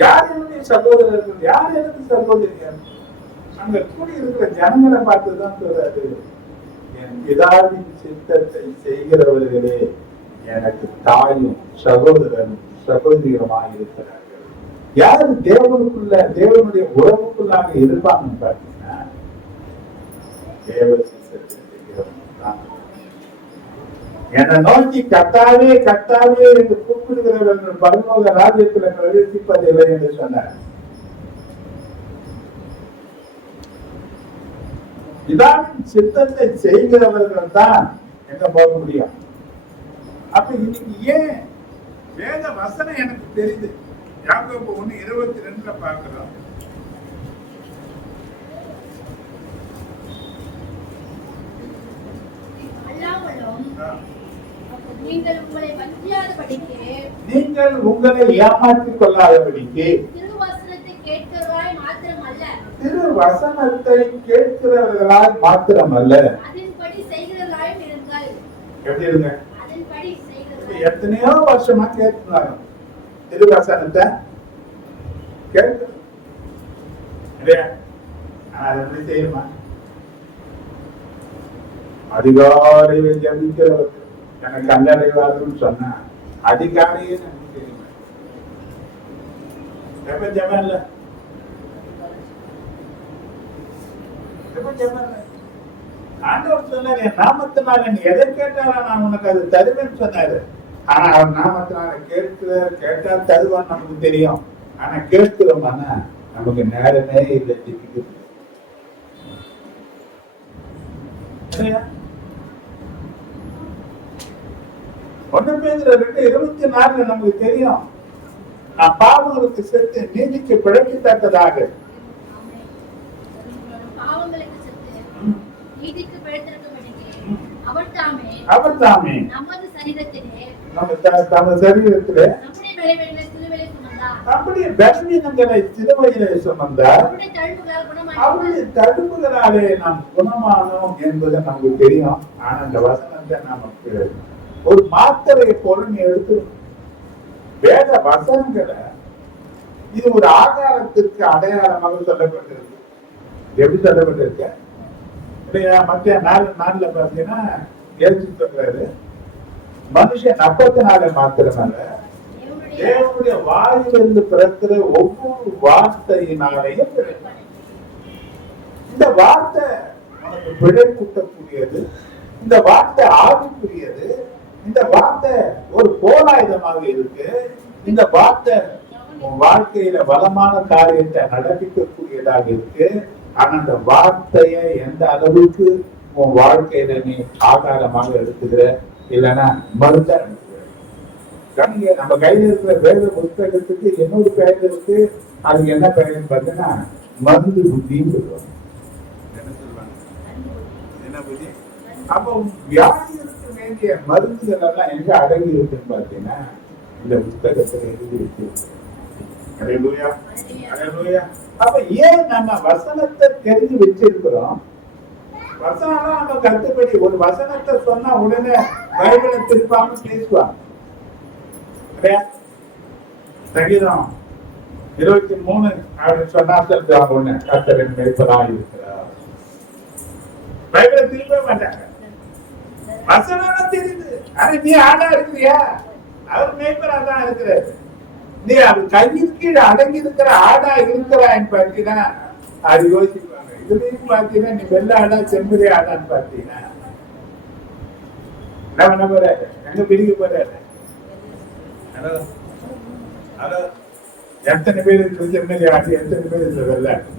யார் என்னுடைய சகோதரர்கள், யார் எனக்கு சகோதரியார்? அங்க கூடி இருக்கிற ஜனங்களை பார்த்துதான் சொல்றாரு, என் பிதாவின் சித்தத்தை செய்கிறவர்களே எனக்கு தாயும் சகோதரரும் சகோதரிகளுமாக இருக்கிறார்கள். யாரு தேவனுடைய உறவுக்குள்ளாக இருப்பாங்கன்னு பார்த்தீங்கன்னா தேவ சித்தத்தை செய்கிறவங்க தான். என்னை நோக்கி கர்த்தாவே கர்த்தாவே என்று கூப்பிடுகிறவர்கள் பரலோக ராஜ்யத்தில் பிரவேசிப்பதில்லை என்று சொன்னார். பிதாவின் சித்தத்தை செய்கிறவர்கள் தான் எங்க போக முடியும். அப்ப இன்னைக்கு ஏன் வேத வசனம் எனக்கு தெரியுது. யாக்கோபு 1:22 பார்க்கிறோம். நீங்கள் உங்களை வஞ்சியாதபடிக்கு, நீங்கள் உங்களை ஏமாற்றிக் கொள்ளாதபடிக்கு திருவசனத்தை கேட்கிறவராய் மாத்திரமல்ல, திருவசனத்தை கேட்கிறவர்களாய் மாத்திரமல்ல, அதன்படி செய்கிறவராயும் இருங்கள். எப்படி இருங்க? அதன்படி செய்கிறவராய். எத்தனையோ வருஷமா கேட்கிறாங்க திருவசனத்தை கேட்க. அதை எப்படி செய்யணுமா? அதிகாரியை ஜபிக்கிறவர் எனக்கு கண்டடைவார்கள் சொன்ன அதிகாரியே நமக்கு தெரியுமா? எப்ப ஜபம் இல்ல, எப்ப ஜபம் இல்ல. ஆண்டவர் சொன்னார், என் நாமத்தினால நீ எதை கேட்டாலும் நான் உனக்கு அது தருவேன்னு சொன்னாரு. ஆனா அவர் நாமத்தினால கேட்டால் தருவான்னு நமக்கு தெரியும். ஆனா கேட்கிறோம்னா நமக்கு நேரமே இல்லை. 1 பேதுரு 2:24 நமக்கு தெரியும். நான் பாவங்களுக்கு செத்து நீதிக்கு பிழைக்கத்தக்கதாக. பாவங்களுக்கு செத்து நீதிக்கு பிழைத்திருக்கும்படிக்கு அவர் தாமே நமது சரீரத்திலே தமது சரீரத்திலே நம்முடைய பலவீனங்களை சிலுவையிலே சுமந்தார். நம்முடைய பலவீனங்களை சிலுவையிலே சுமந்தார். அவருடைய தழும்புகளாலே நாம் குணமானோம் என்பது நமக்கு தெரியும். ஆனா இந்த வசனத்தை நமக்கு ஒரு மாத்திரையை போல நீ எடுத்து வேத வசனங்களை இது ஒரு ஆகாரத்திற்கு அடையாளமாக சொல்லப்பட்டிருக்கு. எப்படி சொல்லப்பட்டிருக்க இல்லையா? மத்திய 4:4 பாத்தீங்கன்னா ஏற்று சொல்றாரு, மனுஷன் அப்பத்தினால மாத்திரமல்ல தேவனுடைய வாயிலிருந்து பிறக்கிற ஒவ்வொரு வார்த்தையினாலையும் பிழைப்பான். இந்த வார்த்தை உனக்கு பிழை கூட்டக்கூடியது, இந்த வார்த்தை ஆவிக்குரியது, இந்த வார்த்தை ஒரு போராயுதமாக இருக்கு. இந்த வார்த்தை உன் வாழ்க்கையில வளமான காரியத்தை நடப்பிக்கக்கூடியதாக இருக்கு. ஆனா அந்த வார்த்தையை எந்த அளவுக்கு உன் வாழ்க்கையில நீ ஆகாரமாக எடுத்துக்கிற, இல்லைன்னா மருந்தா எடுத்துக்கிற. நம்ம கையில இருக்கிற வேத புத்தகத்துக்கு இன்னொரு பெயர் இருக்கு. அதுக்கு என்ன பெயர்னு பார்த்தீங்கன்னா மருந்து புத்தின்னு சொல்லுவாங்க. என்ன சொல்லுவாங்க? என்ன புத்தி? அப்போ வியாதிகளுக்கு வேண்டிய மருந்துகள் எல்லாம் எங்க அடங்கி இருக்குன்னு பார்த்தீங்கன்னா இந்த புத்தகத்துல எழுதி இருக்கு. அல்லேலூயா, அல்லேலூயா. அப்ப ஏன் நம்ம வசனத்தை தெரிஞ்சு வச்சிருக்கிறோம்? வசனம் நம்ம கருத்துப்படி ஒரு வசனத்தை சொன்னா உடனே பைபிளை திருப்பாம பேசுவாங்க. சங்கீதம் 23 அப்படின்னு சொன்னா ஒண்ணு கர்த்தரின் மேய்ப்பராய் இருக்கிறார். பைபிளை திரும்ப மாட்டாங்க. வசனம் தெரியுது. ஆனா நீ ஆடா இருக்கிறியா? அவர் மேய்ப்பரா தான் இருக்கிறாரு. நீ அது கையின் கீழே அடங்கி இருக்கிற ஆடா இருக்கிறான்னு பார்த்தீங்கன்னா அது யோசிப்பாங்க. இதுலயும் பார்த்தீங்கன்னா நீ வெள்ள ஆடா செம்மறி ஆடான்னு பார்த்தீங்கன்னா என்ன பண்ண போறாரு? எங்க பிரிக்க போறாரு? எத்தனை பேர் இருக்கு செம்மறி ஆடு, எத்தனை பேர் இருக்கு வெள்ள ஆடு?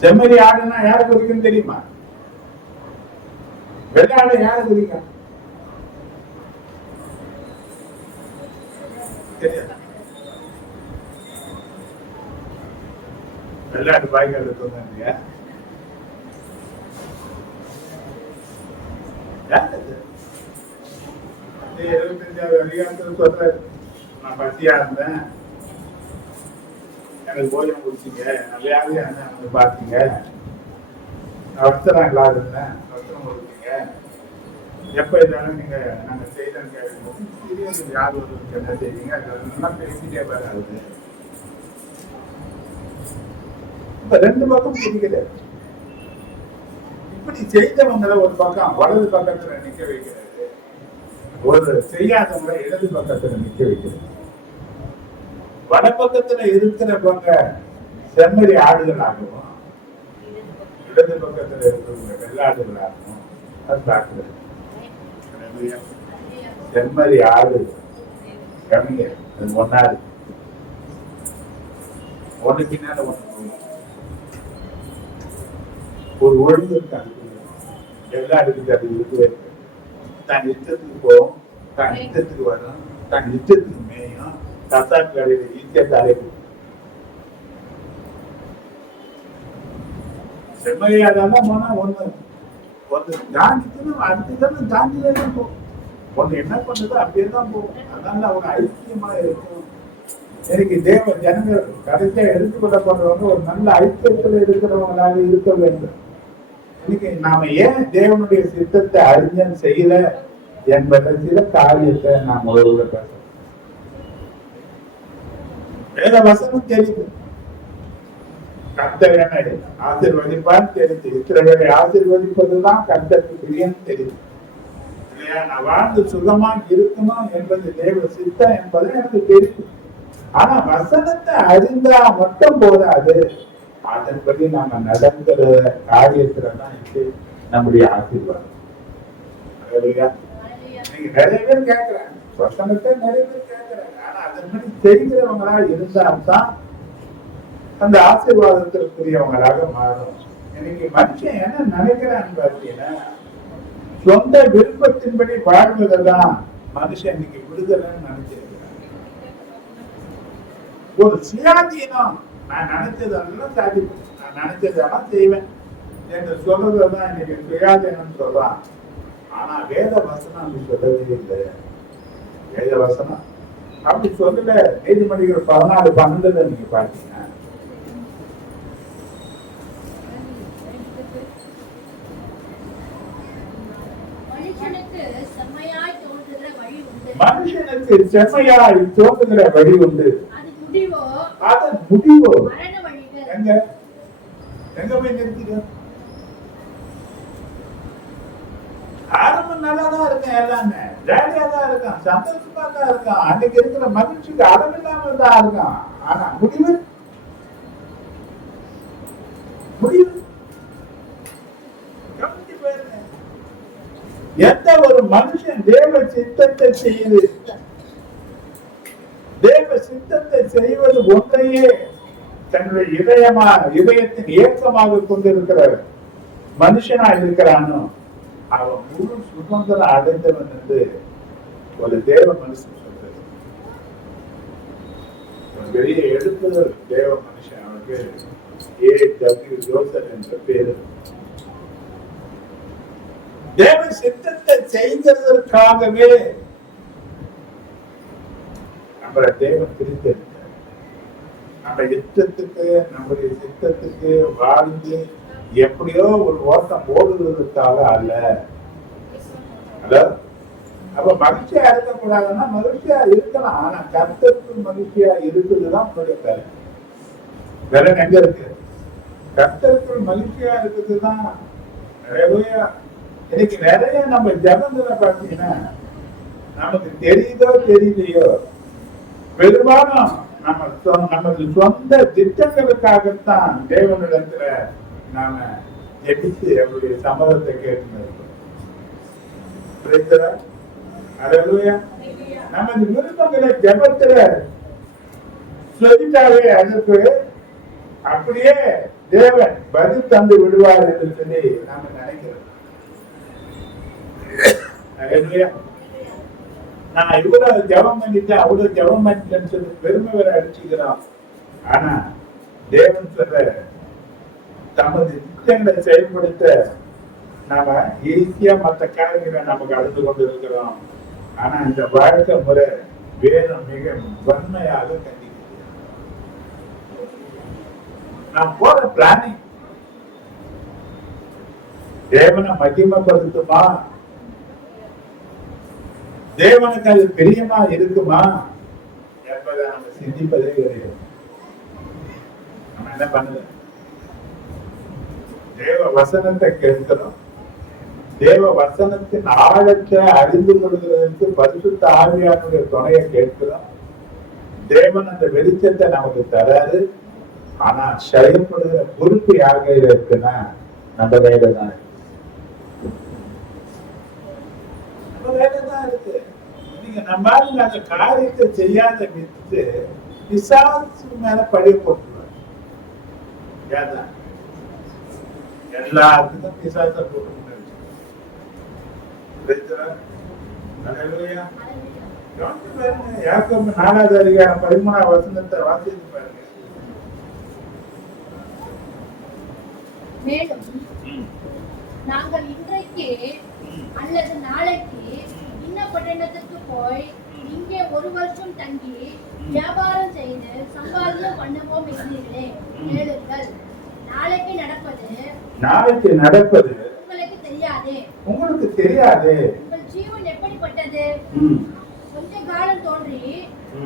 செம்மறி ஆடுனா யாரை குறிக்குன்னு தெரியுமா? வெள்ள ஆடு யாரை குறிக்கும்? வெள்ளாட்டு பாய்க்காடு சொன்னாங்க. 75வது அதிகாரத்துல சொல்றாரு, நான் பசியா இருந்தேன், எனக்கு போஜனம் குடிச்சிங்க, நான் வியாதியா இருந்தேன் பாத்தீங்க, நான் வஸ்திரம் இல்லாத இருந்தேன், வஸ்திரம் கொடுத்தீங்க, எப்ப இருந்தாலும் நீங்க நாங்க செய்யலன்னு கேட்கும்போது யார் ஒரு என்ன செய்வீங்க? அதெல்லாம் பேசிட்டே வராது. இப்ப 2 பக்கம் பிடிக்கிறது. இப்படி செய்தவங்களை ஒரு பக்கம் வலது பக்கத்துல நிக்க வைக்கிறது, ஒரு செய்யாதவங்களை இடது பக்கத்துல நிக்க வைக்கிறது. வடப்பக்கத்துல இருக்கிறவங்க செம்மறி ஆடுகளாகவும் இடது பக்கத்துல இருக்கிறவங்க வெள்ளாடுகளாகவும் அது பார்க்கிறது. செம்மறி ஆடு கம்மிங்க, அது ஒன்னாது, ஒண்ணு பின்னால ஒண்ணு ஒரு ஒழுங்கு இருக்கு. வெள்ளாடுக்கு அது இருக்கவே இருக்கு. தன் இஷ்டத்துக்கு போகும், தன் இஷ்டத்துக்கு வரும், தன் இஷ்டத்துக்கு மேயும். கசாக்கு கடையில ஈஸியா தலைப்பு செம்மறியாதான் போனா ஒண்ணு காந்திக்கணும், அடுத்ததான் காந்தியில தான் போகும். ஒண்ணு என்ன பண்ணுதோ அப்படியே தான் போகும். அதனால அவங்க ஐக்கியமா இருக்கும். எனக்கு தேவ ஜனங்கள் கடைசியா எடுத்துக்கொள்ளப்படுறவங்க ஒரு நல்ல ஐக்கியத்துல இருக்கிறவங்களாக இருக்க வேண்டும். இன்னைக்கு நாம ஏன் தேவனுடைய சித்தத்தை அறிஞன் செய்யல என்பதை சில காரியத்தை நாம் உங்களோட பேச வேத வசனம் தெரியுது. கர்த்தர் என்ன ஆசீர்வதிப்பான்னு தெரியுது. இஸ்ரவேலை ஆசீர்வதிப்பதுதான் கர்த்தருக்கு பிரியம் தெரியுது இல்லையா? நான் வாழ்ந்து சுகமா இருக்கணும் என்பது தேவ சித்தம் என்பது எனக்கு தெரியுது. ஆனா வசனத்தை அறிந்தா மட்டும் போதாது, அதன்படி நாம நடக்கிற காரியத்துலதான் இது நம்முடைய ஆசீர்வாதம். நீங்க நிறைய பேர் கேட்கிறேன், வசனத்தை நிறைய பேர் கேட்கிறேன், ஆனா அதன்படி செய்கிறவங்களா இருந்தால்தான் அந்த ஆசீர்வாதத்திற்குரியவங்களாக மாறும். இன்னைக்கு மனுஷன் என்ன நினைக்கிறான்னு பார்த்தீங்கன்னா, சொந்த விருப்பத்தின்படி வாழ்வதுதான் மனுஷன் இன்னைக்கு விடுதலைன்னு நினைச்சிருக்கிறான். ஒரு சுயாதீனம், நான் நினைச்சதெல்லாம் சாதிப்பேன், நான் நினைச்சதெல்லாம் செய்வேன் என்று சொல்றதுதான் இன்னைக்கு சுயாதீனம் சொல்றான். ஆனா வேத வசனம் அப்படி சொல்லவே இல்லை. வேத வசனம் அப்படி சொல்லல. நீதிமொழிகள் 14:12 நீங்க பாத்தீங்கன்னா, மனுஷனுக்கு செம்மையாய் தோன்றுகிற வழி உண்டு, மனுஷனுக்கு செம்மையாய் தோன்றுகிற வழி உண்டு, அது முடிவோ அதன் முடிவோ மரண வழிகள். எங்க எங்க போய் நிறுத்திக்க? ஆரம்பம் நல்லாதான் இருக்கேன், எல்லாமே ஜாலியா தான் இருக்கான், சந்தோஷமா தான் இருக்கான், அன்னைக்கு இருக்கிற மகிழ்ச்சிக்கு அளவில்லாம தான் இருக்கான். ஆனா முடிவு முடிவு கவனிச்சு பாருங்க. எந்த ஒரு மனுஷன் தேவ சித்தத்தை செய்து தேவ சித்தத்தை செய்வது ஒன்றையே தன்னுடைய இதயத்தின் ஏக்கமாக கொண்டிருக்கிற மனுஷனா இருக்கிறானோ அவன் முழு சுதந்திரம் அடைந்தவன் என்று ஒரு தேவ மனுஷன் சொல்றது. பெரிய எழுப்புதல் தேவ மனுஷன், அவனுக்கு A.W. ஜோசப் என்ற பேரு. தேவ சித்தத்தை செய்ததற்காகவே நம்மளை தேவன் பிரித்தெடுத்தார். நம்ம இஷ்டத்துக்கு நம்முடைய சித்தத்துக்கு வாழ்ந்து எப்படியோ ஒரு ஓட்டம் ஓடுவதற்காக அல்ல. அப்ப மகிழ்ச்சியா இருக்கக்கூடாதுன்னா மகிழ்ச்சியா இருக்கலாம், ஆனா கர்த்தருக்கு மகிழ்ச்சியா இருக்குதுதான் உங்களுடைய வேலை. வேலை எங்க இருக்கு? கர்த்தருக்கு மகிழ்ச்சியா இருக்குதுதான். இன்னைக்கு நிறைய நம்ம ஜபங்களை பார்த்தீங்கன்னா நமக்கு தெரியுதோ தெரியலையோ பெரும்பாலும் நமது சொந்த திட்டங்களுக்காகத்தான் தேவனிடத்துல நாம ஜெபித்து அவருடைய சம்மதத்தை கேட்டு நமது விருப்பங்களை ஜபத்துல சொல்லிட்டாவே அதற்கு அப்படியே தேவன் பதில் தந்து விடுவார் என்று சொல்லி நாம நினைக்கிறோம். நான் இவ்வளவு ஜபம் பண்ணிட்டேன் அவ்வளவு ஜபம் பண்ணிட்டேன்னு சொல்லி பெருமை வேற அடிச்சுக்கிறோம். ஆனா தேவன் சொல்ற தமது திட்டங்களை செயல்படுத்த நாம ஈஸியா மற்ற காரியங்களை நம்ம கடந்து கொண்டு இருக்கிறோம். ஆனா இந்த வாழ்க்கை முறை வேதம் மிக வன்மையாக கண்டிக்கிறது. நாம் போற பிளானிங் தேவனை மகிமைப்படுத்துமா, தேவனுக்கு அது பிரியமா இருக்குமா என்பதை நம்ம சிந்திப்பதே கிடையாது. நம்ம என்ன பண்ணுது? தேவ வசனத்தை கேட்கிறோம், தேவ வசனத்தின் ஆழத்தை அறிந்து கொள்வதற்கு பரிசுத்த ஆவியானுடைய துணையை கேட்கிறோம். தேவன் அந்த வெளிச்சத்தை நமக்கு தராது. ஆனா செயல்படுகிற பொறுப்பு யார் கையில இருக்குன்னா நம்ம கையில தான் இருக்கு. நீங்க நம்ம அந்த காரியத்தை செய்யாத விட்டு பிசாசு மேல பழி போட்டுருவாங்க. எல்லாத்துக்கும் பிசாசை போட்டு யாக்கோபு 4வது அதிகாரம் 13வது வசனத்தை வாசித்து பாருங்க. மேலும் நாங்கள் இன்றைக்கு அல்லது நாளைக்கு இன்ன பட்டணத்திற்கு போய் இங்கே 1 வருஷம் தங்கி வியாபாரம் செய்து சம்பாதியம் பண்ணுவோம் என்கிறீர்களே, கேளுங்கள். நாளைக்கு நடப்பது உங்களுக்கு தெரியாதே. உங்கள் ஜீவன் எப்படிப்பட்டது? கொஞ்ச காலம் தோன்றி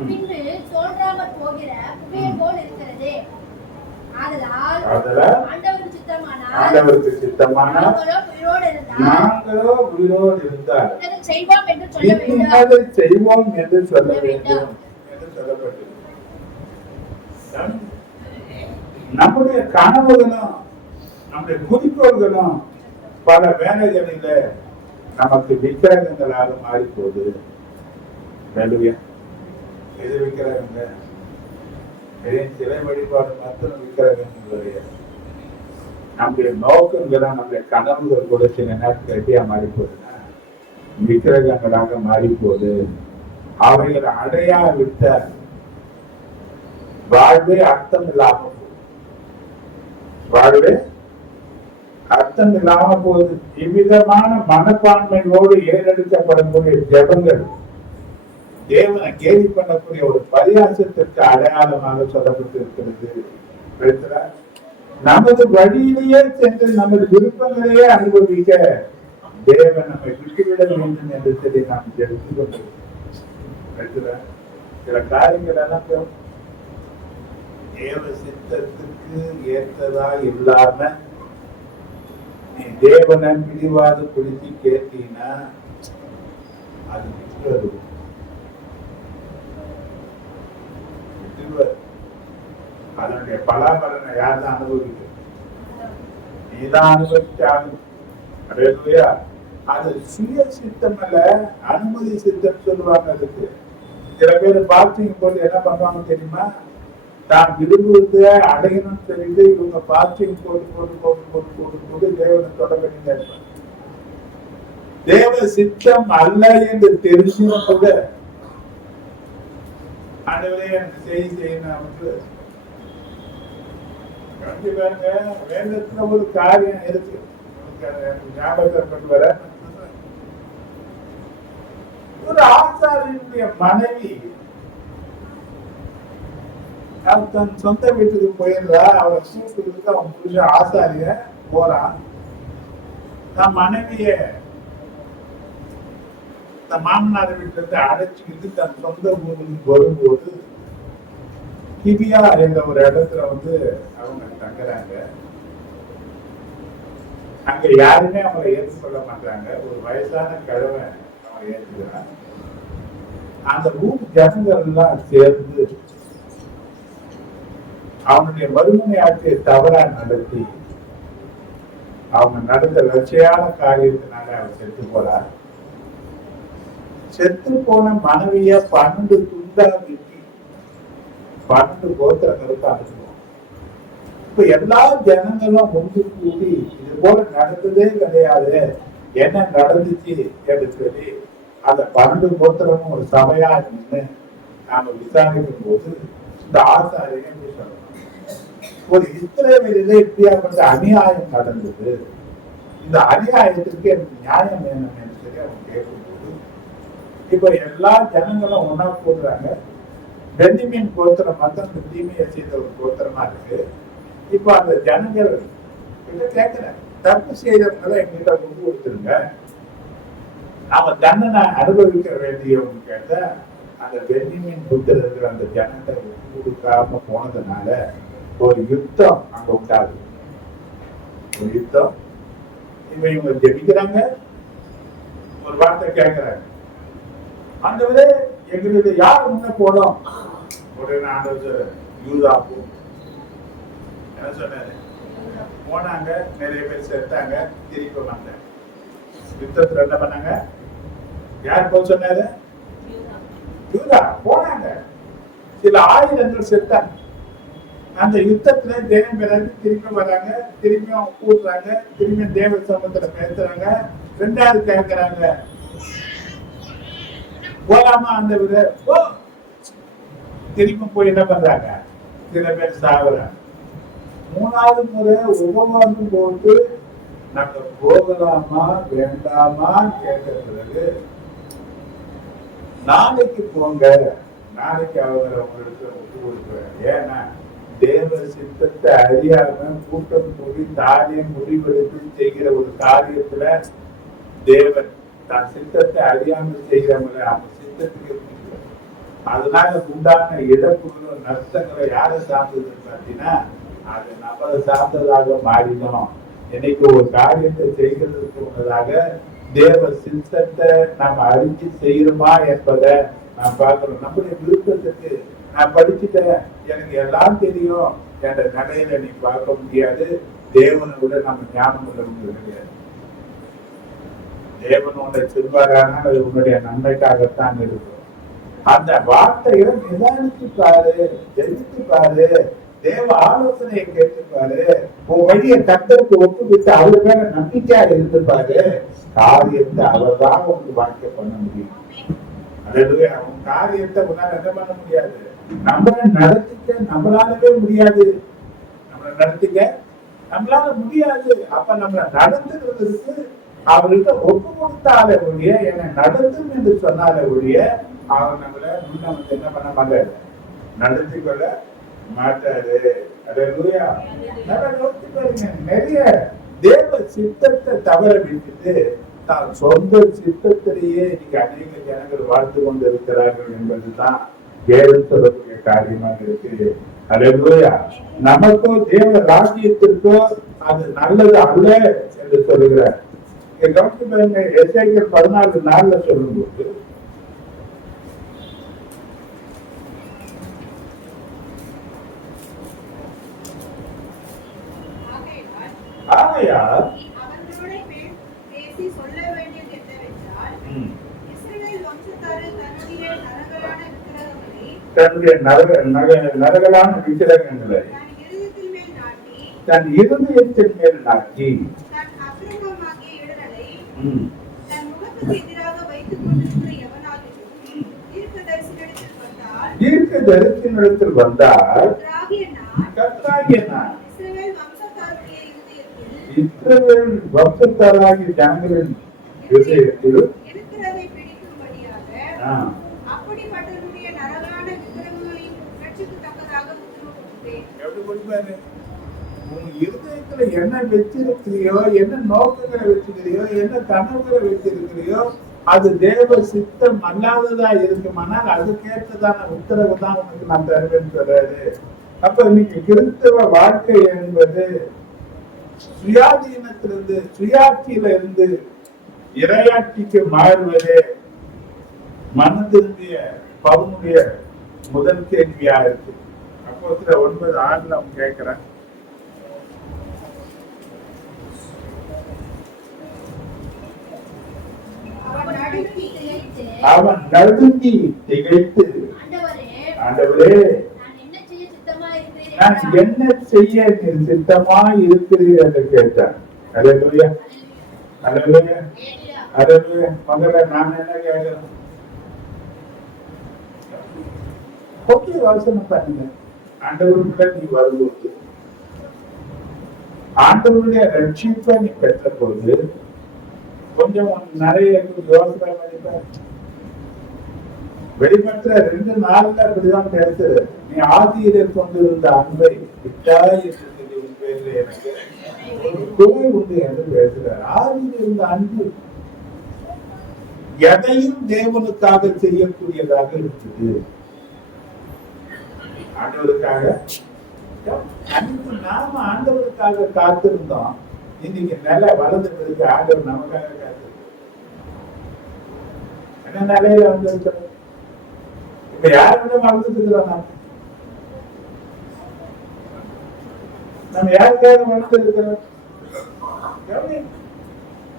பின்பு தோன்றாமற் போகிற புகையை போல் இருக்கிறதே. ஆதலால் ஆண்டவருக்கு சித்தமானால் நாங்களோ உயிரோடு இருந்தால் செய்வோம் என்று சொல்ல வேண்டும். நம்முடைய கனவுகளும் நம்முடைய குறிக்கோள்களும் பல வேலைகளில நமக்கு விக்கிரகங்களாக மாறி போகுது. எது விக்கிரகங்க? சிலை வழிபாடு மாத்திரம் விக்கிரகங்களுடைய நம்முடைய நோக்கங்களை நம்முடைய கனவுகள் கூட சில நேரத்தில் எப்படியா மாறி போகுதுன்னா விக்கிரகங்களாக மாறி போகுது. அவைகள் அடையா விட்ட வாழ்வே அர்த்தம் இல்லாம போகுது. வாழ்வே அர்த்தம் இல்லாம போகுது. இவ்விதமான மனப்பான்மையோடு ஏறெடுக்கப்படக்கூடிய ஜெபங்கள் தேவனை கேலி பண்ணக்கூடிய ஒரு பரியாசத்திற்கு அடையாளமாக சொல்லப்பட்டு இருக்கிறது. நமது வழியிலேயே சென்று நமது விருப்பங்களையே அனுபவிக்க தேவன் நம்மை விட்டுவிட வேண்டும் என்று சொல்லி நாம் எடுத்துக் கொண்டிருக்கிறோம். சில காரியங்கள் எல்லாம் தேவ சித்தத்துக்கு ஏற்றதா இல்லாம நீ தேவனை பிடிவாத பிடிச்சி கேட்டீங்கன்னா அது விட்டுவது. அதனுடைய பலாபலனை யார் தான் அனுபவிக்கிறது? நீதான் அனுபவிச்சாலும். அது சுய சித்தம் அல்ல, அனுமதி சித்தம் சொல்லுவாங்க. அதுக்கு சில பேர் பாஸ்டிங் போட்டு என்ன பண்ணுவாங்க தெரியுமா? தான் விரும்புவத அடையணும்னு சொல்லிட்டு இவங்க பாஸ்டிங் போட்டு போட்டு போட்டு போட்டு போட்டு போட்டு தேவனை தொட வேண்டியதா இருப்பாங்க. தேவ சித்தம் அல்ல என்று தெரிஞ்சும் கூட ஆண்டவரே எனக்கு செய்யணும் அவனுக்கு கண்டிப்பாங்க. வேதத்துல ஒரு காரியம் இருக்கு, ஞாபகத்தை கொண்டு வர. ஒரு ஆசாரியனுடைய மனைவி தன் சொந்த வீட்டுக்கு போயிருந்தா, அவரை கூப்பிட்டு அவன் புருஷ ஆசாரிய போறான். தன் மனைவிய தன் மாமனார் வீட்டுல இருந்து அடைச்சிக்கிட்டு தன் சொந்த ஊருக்கு வரும்போது கிபியா என்ற ஒரு இடத்துல அவங்க தங்குறாங்க. அங்க யாருமே அவங்களை ஏற்றுக்கொள்ள மாட்டாங்க. ஒரு வயசான கிழமை அவங்களை ஏற்றுக்கிறாங்க. அந்த ஊர் ஜனங்கள் எல்லாம் சேர்ந்து அவனுடைய மறுமனை ஆட்சியை தவறா நடத்தி அவங்க நடந்த லட்சியான காரியத்தினால அவர் செத்து போறார். செத்து போன மனைவிய 12 துண்டா வெட்டி 12 கோத்திரங்களுக்கு அனுப்புவோம். இப்ப எல்லா ஜனங்களும் ஒன்று கூடி இது போல நடந்ததே கிடையாது, என்ன நடந்துச்சு என்று சொல்லி அந்த 12 கோத்திரமும் ஒரு சபையா நின்று நாம விசாரிக்கும் போது இந்த ஆசாரியம் சொல்லணும், ஒரு இஸ்ரவேலிலே இப்படியாப்பட்ட அநியாயம் நடந்தது, இந்த அநியாயத்திற்கு எனக்கு நியாயம் வேணும் என்று சொல்லி அவங்க கேட்கும்போது இப்ப எல்லா ஜனங்களும் ஒன்னா போடுறாங்க. பென்யமீன் கோத்திரம் மத்த தீமையை செய்த ஒரு கோத்திரமா இருக்கு. இப்ப அந்த ஜனங்கள் கிட்ட கேட்கிறேன், தப்பு செய்தவங்களை எங்கிட்ட கொண்டு கொடுத்துருங்க, நாம தண்டனை அனுபவிக்க வேண்டியவங்க கேட்ட அந்த பென்யமீன் புத்திரர்கள் அந்த ஜனத்தை கொடுக்காம போனதுனால ஒரு யுத்தம் அங்க உண்டாது. ஒரு யுத்தம். இவங்க ஜெபிக்கிறாங்க, ஒரு வார்த்தை கேட்கிறாங்க, ஆண்டவரே எங்களுக்கு யார் முன்ன போனோம்? உடனே ஆண்டவர் யூதாப்பு என்ன சொன்னாரு? போனாங்க, நிறைய பேர் செத்தாங்க, திருப்பி வந்தாங்க. யுத்தத்துல என்ன பண்ணாங்க? யார் போக சொன்னாரு? யூதா போனாங்க, சில ஆயுதங்கள் செத்தாங்க. அந்த யுத்தத்துல தேவன் பிறகு திருப்பி வராங்க, திரும்பி அவங்க கூடுறாங்க, திரும்பி தேவ சமூகத்துல பேசுறாங்க. 2வது கேட்கிறாங்க, போலாமா? அந்த வித திரும்பி போய் என்ன பண்றாங்க? சில பேர் சாகுறாங்க. 3வது முறை உபவாசம் போட்டு நாங்க போகலாமா வேண்டாமா கேட்ட பிறகு நாளைக்கு போங்க, நாளைக்கு அவங்க உங்களுக்கு ஒப்பு கொடுக்குறாங்க. ஏன்னா தேவ சித்தத்தை அறியாம கூட்டம் கூடி தானியம் முடிவெடுத்து செய்கிற ஒரு காரியத்துல தேவன் தான் சித்தத்தை அறியாமல் செய்கிறவங்களை அவங்க சித்தத்துக்கு இருக்கிறார். அதனால உண்டான இழப்புகளும் நஷ்டங்களை யாரை சார்ந்ததுன்னு பார்த்தீங்கன்னா அது நம்மளை சார்ந்ததாக மாறினோம். இன்னைக்கு ஒரு காரியத்தை செய்கிறதுக்கு முன்னதாக தேவ சித்தத்தை நம்ம அறிஞ்சு செய்யணுமா என்பதை நான் பார்க்கிறோம். நம்முடைய விருப்பத்துக்கு நான் படிச்சுட்டேன், எனக்கு எல்லாம் தெரியும் என்ற நிலையில நீ பார்க்க முடியாது. தேவனை விட நம்ம ஞானம் உள்ளவங்க கிடையாது. தேவனோட சிறுவாரானால் அது உன்னுடைய நன்மைக்காகத்தான் இருக்கும். அந்த வார்த்தையை நிதானித்து பாரு, ஜெயித்து பாரு, தேவ ஆலோசனையை கேட்டு பாரு, உன் வழியை கர்த்தருக்கு ஒப்புவிட்டு அவர் மேல நம்பிக்கையா இருந்து பாரு. காரியத்தை அவர் தான் உங்களுக்கு வாழ்க்கை பண்ண முடியும். அதாவது அவன் காரியத்தை உன்னால என்ன பண்ண முடியாது, நம்மள நடத்திக்க நம்மளாலவே முடியாது. நம்மளை நடத்திக்க நம்மளால முடியாது. அப்ப நம்மளை நடத்துறதுக்கு அவர்கிட்ட ஒப்பு கொடுத்தாலே ஒழிய, என்னை நடத்தும் என்று சொன்னாலே ஒழிய, அவர் நம்மளை முன்ன வந்து என்ன பண்ண மாட்டாரு, நடத்தி கொள்ள மாட்டாரு. அல்லேலூயா. நல்லா யோசிச்சு பாருங்க, நிறைய தேவ சித்தத்தை தவற விட்டுட்டு தான் சொந்த சித்தத்திலேயே இன்னைக்கு அநேக ஜனங்கள் வாழ்ந்து கொண்டு இருக்கிறார்கள் என்பதுதான் வேதம் சொல்லக்கூடிய காரியமாக இருக்கு. அல்லேலூயா. நமக்கோ தேவ ராஜ்யத்திற்கோ அது நல்லது அல்ல என்று சொல்லுகிறார். கவனித்து பாருங்க, எசேக்கியேல் 14:4 சொல்லும்போது, ஆகையால் அவர்களோட பேசி சொல்ல வேண்டியது என்னவென்றால், இஸ்ரவேல் வம்சத்தார் தன்னுடைய நரகலான விக்கிரகங்களை தன் இருதயத்தின் மேல் நாட்டி தன் அக்கிரமமாகிய இடரலை தன் முகத்துக்கு எதிராக வைத்துக் கொண்டிருக்கிற எவனாகிலும் தீர்க்கதரிசியினிடத்தில் வந்தால் கர்த்தராகிய நான் இஸ்ரவேல் வம்சத்தாராகிய ஜனங்களின் விஷயத்தில் இருக்கிறதை பிடிக்கும்படியாக அப்படிப்பட்டவருடைய நரகலான விக்கிரகங்களை ரட்சிக்கத்தக்கதாக உத்தரவு கொடுப்பேன். எப்படி கொடுப்பாரு? உன் இருதயத்துல என்ன வச்சிருக்கிறியோ, என்ன நோக்கங்களை வச்சிருக்கிறியோ, என்ன கனவுகளை வச்சிருக்கிறியோ, அது தேவ சித்தம் அல்லாததா இருக்குமானால் அதுக்கேற்றதான உத்தரவு தான் உனக்கு நான் தருவேன்னு சொல்றாரு. அப்ப இன்னைக்கு கிறிஸ்தவ வாழ்க்கை என்பது சுயாதீனத்திலிருந்து, சுயாட்சியில இருந்து இறையாட்சிக்கு மாறுவதே மனம் திரும்பிய பவுனுடைய முதல் கேள்வியா இருக்கு. அப்போஸ்தலர் 9:6 அவன் கேட்கிறான், அவன் நடுங்கி திகைத்து, ஆண்டவரே நான் என்ன செய்ய நீர் சித்தமா இருக்கிறீர் என்று கேட்டான். அல்லேலூயா, அல்லேலூயா, அல்லேலூயா. முதல்ல நான் என்ன கேட்கிறேன், ஓகே யோசனை பண்ணுங்க. ஆண்டவருக்குள்ள நீ வரும்போது, ஆண்டவருடைய ரட்சிப்பை நீ பெற்ற போது கொஞ்சம் நிறைய யோசனை பண்ணிப்பாரு. வெளிப்பற்ற 2 நாள்ல அப்படிதான் பேசுற. நீ ஆதியிலே கொண்டிருந்த அன்பை விட்டாய் என்று சொல்லி உன் பேர்ல எனக்கு ஒரு குறை உண்டு என்று பேசுறார். ஆதியில் இருந்த அன்பு எதையும் தேவனுக்காக செய்யக்கூடியதாக இருக்குது. ஆண்டவருக்காக நாம ஆண்டவருக்காக காத்திருந்தோம். இன்னைக்கு நிலை வளர்ந்த பிறகு ஆண்டவர் நமக்காக காத்திருக்கோம். என்ன நிலையில வந்திருக்கிறோம்? இப்ப யாரை விட வளர்ந்துட்டு இருக்கிறோம்? நம்ம யாருக்காக வளர்ந்து இருக்கிறோம்?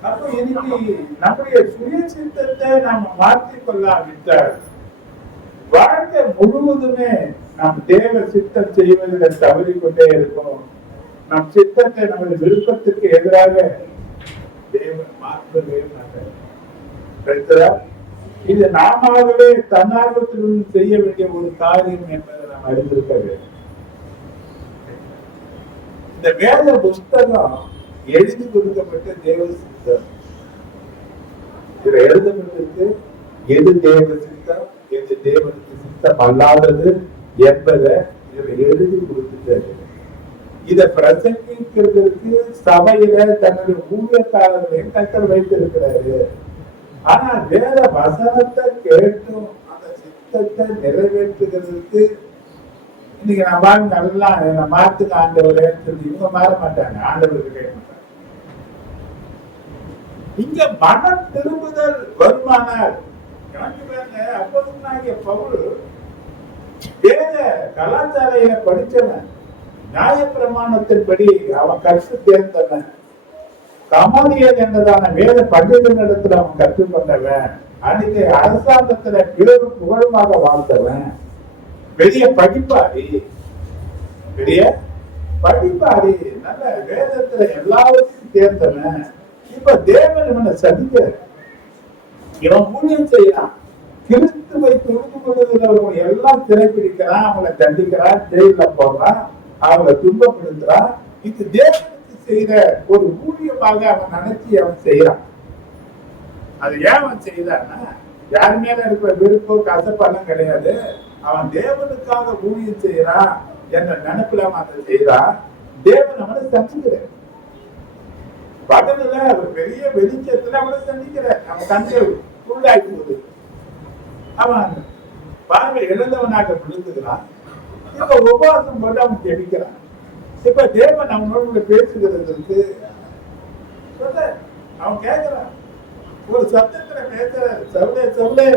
அப்ப இன்னைக்கு நம்முடைய சுய சித்தத்தை நாம மாற்றிக் கொள்ளாவிட்டால் வாழ்க்கை முழுவதுமே நாம் தேவ சித்தம் செய்வதில் தவறிக்கொண்டே இருக்கோம். நம் சித்தத்தை நமது விருப்பத்துக்கு எதிராக தேவன் மாற்றவே மாட்டார். இது நாமவே தன்னார்வத்திலிருந்து செய்ய வேண்டிய ஒரு காரியம் என்பதை நாம் அறிந்திருக்க வேண்டும். இந்த வேத புஸ்தகம் எழுதி கொடுக்கப்பட்ட தேவ சித்தம். இதுல எழுதப்பட்டிருக்கு எது தேவ சித்தம், எது தேவனுக்கு சித்தம் அல்லாதது என்பதை இதுல எழுதி கொடுத்துட்டாரு. இத பிரசங்கிக்கிறதுக்கு சபையில தன்னுடைய ஊழியக்காரர்களையும் கத்தர் வைத்திருக்கிறாரு. ஆனா வேத வசனத்தை கேட்டும் அந்த சித்தத்தை நிறைவேற்றுகிறதுக்கு இன்னைக்கு நம்ம நல்லா மாத்துக்கு ஆண்டவரேன்னு சொல்லி இவங்க மாற மாட்டாங்க, ஆண்டவருக்கு கேட்க மாட்டாங்க. இங்க மனம் திரும்புதல் வருமானால் அப்போதுனாகிய பவுல் வேத கலாச்சாரையில படிச்சவன், நியாயப்பிரமாணத்தின்படி அவன் கற்று தேர்ந்தவன், கமாலியல் என்றதான வேத பண்டிதனிடத்துல அவன் கற்றுக்கொண்டவன், அன்னைக்கு அரசாங்கத்துல பேரும் புகழுமாக வாழ்ந்தவன், பெரிய படிப்பாரி, பெரிய படிப்பாரி, நல்ல வேதத்துல எல்லாவற்றையும் தேர்ந்தவன். இப்ப தேவன் இவனை சதிக்கிறார். இவன் ஊழியம் செய்யறான். கிறிஸ்துவை தொழுது கொள்வதில் எல்லாம் சிறைப்பிடிக்கிறான், அவங்களை தண்டிக்கிறான், ஜெயில போடுறான், அவங்களை துன்பப்படுத்துறான். இது தேவனுக்கு செய்யற ஒரு ஊழியமாக அவன் நினைச்சு அவன் செய்யறான். அது ஏன் அவன் செய்தான்னா, யார் மேல இருக்கிற விருப்பம் கசப்பெல்லாம் கிடையாது. அவன் தேவனுக்காக ஊழியம் செய்யறான் என்ற நினைப்புல அவன் அதை செய்யறான். தேவன் அவனை சந்திக்கிறார். பகல்ல ஒரு பெரிய வெளிச்சத்துல அவனை சந்திக்கிறார். அவன் கண்கள் உள்ளாக்கி போகுது. அவன் பார்வை இழந்தவனாக விழுந்துகிறான். இப்ப உபவாசம் போட்டு அவன் ஜெபிக்கிறான். இப்ப தேவன் அவனோட பேசுகிறதுக்கு சொல்ல அவன் கேட்கிறான். ஒரு சத்தத்துல பேசுற, சவுளே சவுளே